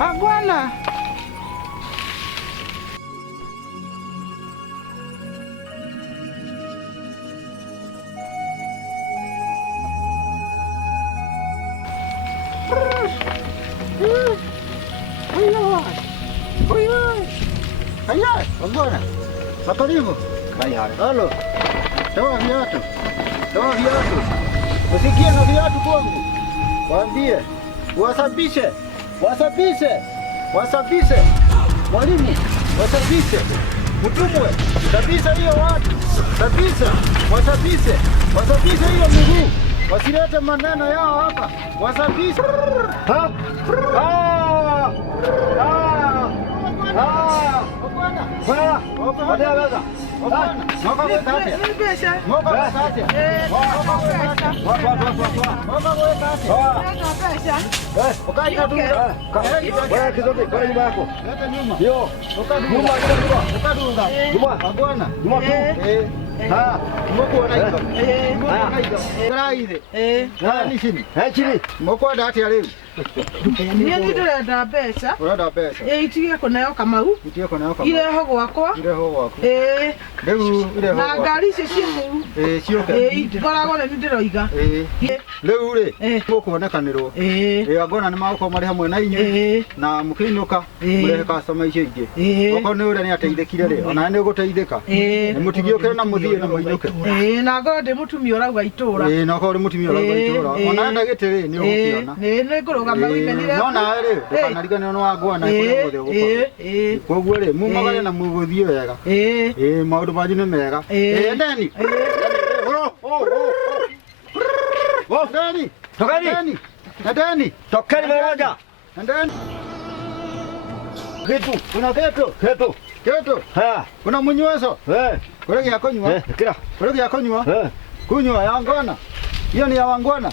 Agwana. Haya, mbona? Makarimu. Halo. Toa viatu. Toa viatu. Usikie na viatu kwangu. Waambie. Wasabishe. Wasabishe. Wasabishe. Mwalimu, wasabishe. Mtumwe. Sabisha hiyo watu. Sabisha. Wasabishe. Wasabishe hiyo miguu. Wasilete maneno yao hapa. Wasabishe. Ha? Ah! Ah! Ah! Bwana, baada gaza. Moka weka hapo. Moka weka hapo. Ukai na dunga. Bwana kizote kwa nyumba yako. Leta nyuma. Ndio. Toka nyuma. Toka dunga. Nyuma. Bwana. Nyuma tu. Ha, moko na hizo. Moko na hizo. Karaide. Ni chini. Chini. Moko da ati leo. Niĩ ndĩrenda mbeca. Ũrenda mbeca? Itige kũneo Kamau. Itige kũneo Kamau. Ireho gwakwa. Ireho gwakwa. Rĩu ireho gwakwa. Na ngari icio ciĩ kũu. Ciũke. Ikoragwo nĩ ndĩroiga. Rĩu rĩ, mũkuonekanĩrwo. Angona nĩ magũkorwo marĩ hamwe na inyuĩ na mũkĩinũka mũrehe customer icio ingĩ. Okorwo nĩ ũrĩa nĩ ateithĩkire rĩ, ona nĩ ũgũteithĩka. Mũtigĩũke na mũthiĩ na mũinũke. Na ngorwo ndĩ mũtumia ũrauga itũũra. Na okorwo ndĩ mũtumia ũrauga itũũra. Ona ndagĩtĩ rĩ, nĩ ũgũkĩona. Nĩ ngũrũgama imenire. No nawe rĩ, ndũkanariganĩrwo nĩ wangwana kũrĩa guothe ũgũkorwo. Koguo rĩ, mumagare na mũgũthiĩ wega. Maũndũ manyu nĩ mega. Endeni. Endeni. Tokeni. Endeni. Tokeni mmoja. Endeni. Kitu. Kuna kitu. Kitu. Kitu. Ha. Kuna mnyweso. Kule kia kunywa. Kila. Kule kia kunywa. Kunywa ya ngwana. Hiyo ni ya wangwana.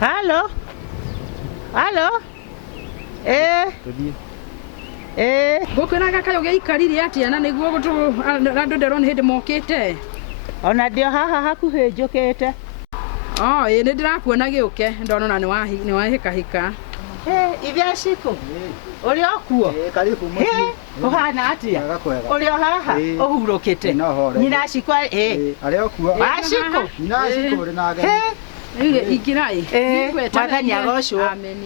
Halo. Halo. Gũkwĩra gakayo gĩikarire atĩa na nĩguo andũ nderwo nĩ hĩndĩ mokĩte. Ona ndio haha hakuhĩ njũkĩte. Ĩĩ nĩ ndĩrakuona gĩũke ndona nĩ wahĩkahĩka. Ithia ciku. Ũrĩ o kuo? Karibu mũciĩ. Ũhana atĩa? Ũrĩ o haha? Ũhurũkĩte. Nyina cikwa arĩ o kuo. Aciko. Nyina aciko ũrĩ na ageni. Ingĩrai. Mwathani agocwo.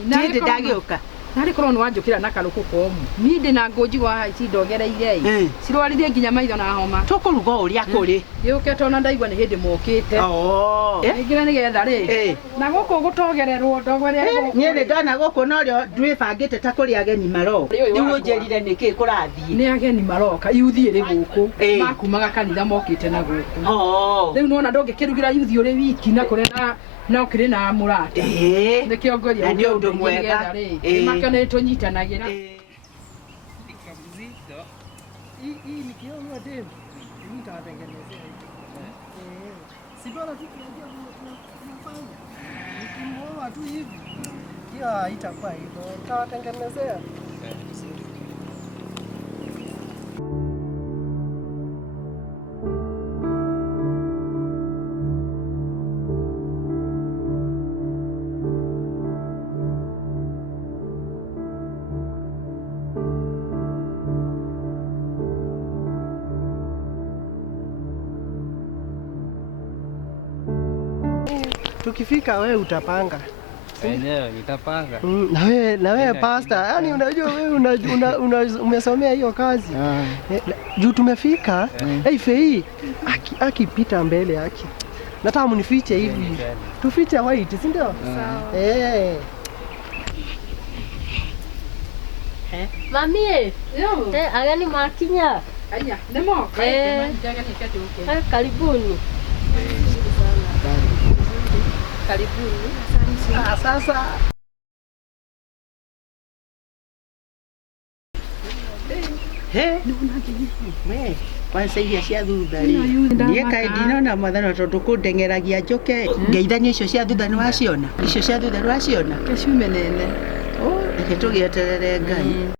Ndĩ ndagĩũka. Nari korwo nĩ wanjũkĩra na karũkũ komu. Niĩ ndĩ na ngũnji gwa ici ndongereire. Cirwarithie nginya maitho na homa. Tũkũruga ũrĩa kũrĩ. Gĩũkĩte ona ndaigua nĩ hĩndĩ mokĩte. Ingĩra nĩgetha rĩ. Na gũkũ gũtogererwo ndogwerere. Niĩ nĩ ndona gũkũ no rĩo ndwĩbangĩte ta kũrĩ ageni maroka. Rĩu ũnjĩrire nĩkĩ kũrathiĩ. Nĩ ageni maroka. Yuthi ĩrĩ gũkũ. Makumaga kanitha mokĩte na gũkũ. Rĩu nona ndũngĩkĩrugĩra yuthi ũrĩ wiki na kũrĩa na ukiri na murata nikio ngoria ndio undu mwega makane tunyitanagĩra hii nikiona dem nitawatengenezea si bora tu tunafanya nikimwoa tu hivi hiyo haitakuwa hivyo nitawatengenezea Tukifika wewe utapanga. Enyewe nitapanga. Na wewe pastor, yani unajua wewe umesomea hiyo kazi. Juu tumefika, Fei akipita mbele yake. Nataka munifiche hivi. Tufiche white, si ndio? Sawa. Mami, ageni makinya. Aya, nemo. Karibuni. Karibuni. Sasa wansaidia cia thutha niä kaä ndinona mwathana tondå kå ndeng'eragia njåke ngeithania icio cia thutha nä waciona icio cia thutha nä waciona Keshume nene. reke tå gä eterere Ngai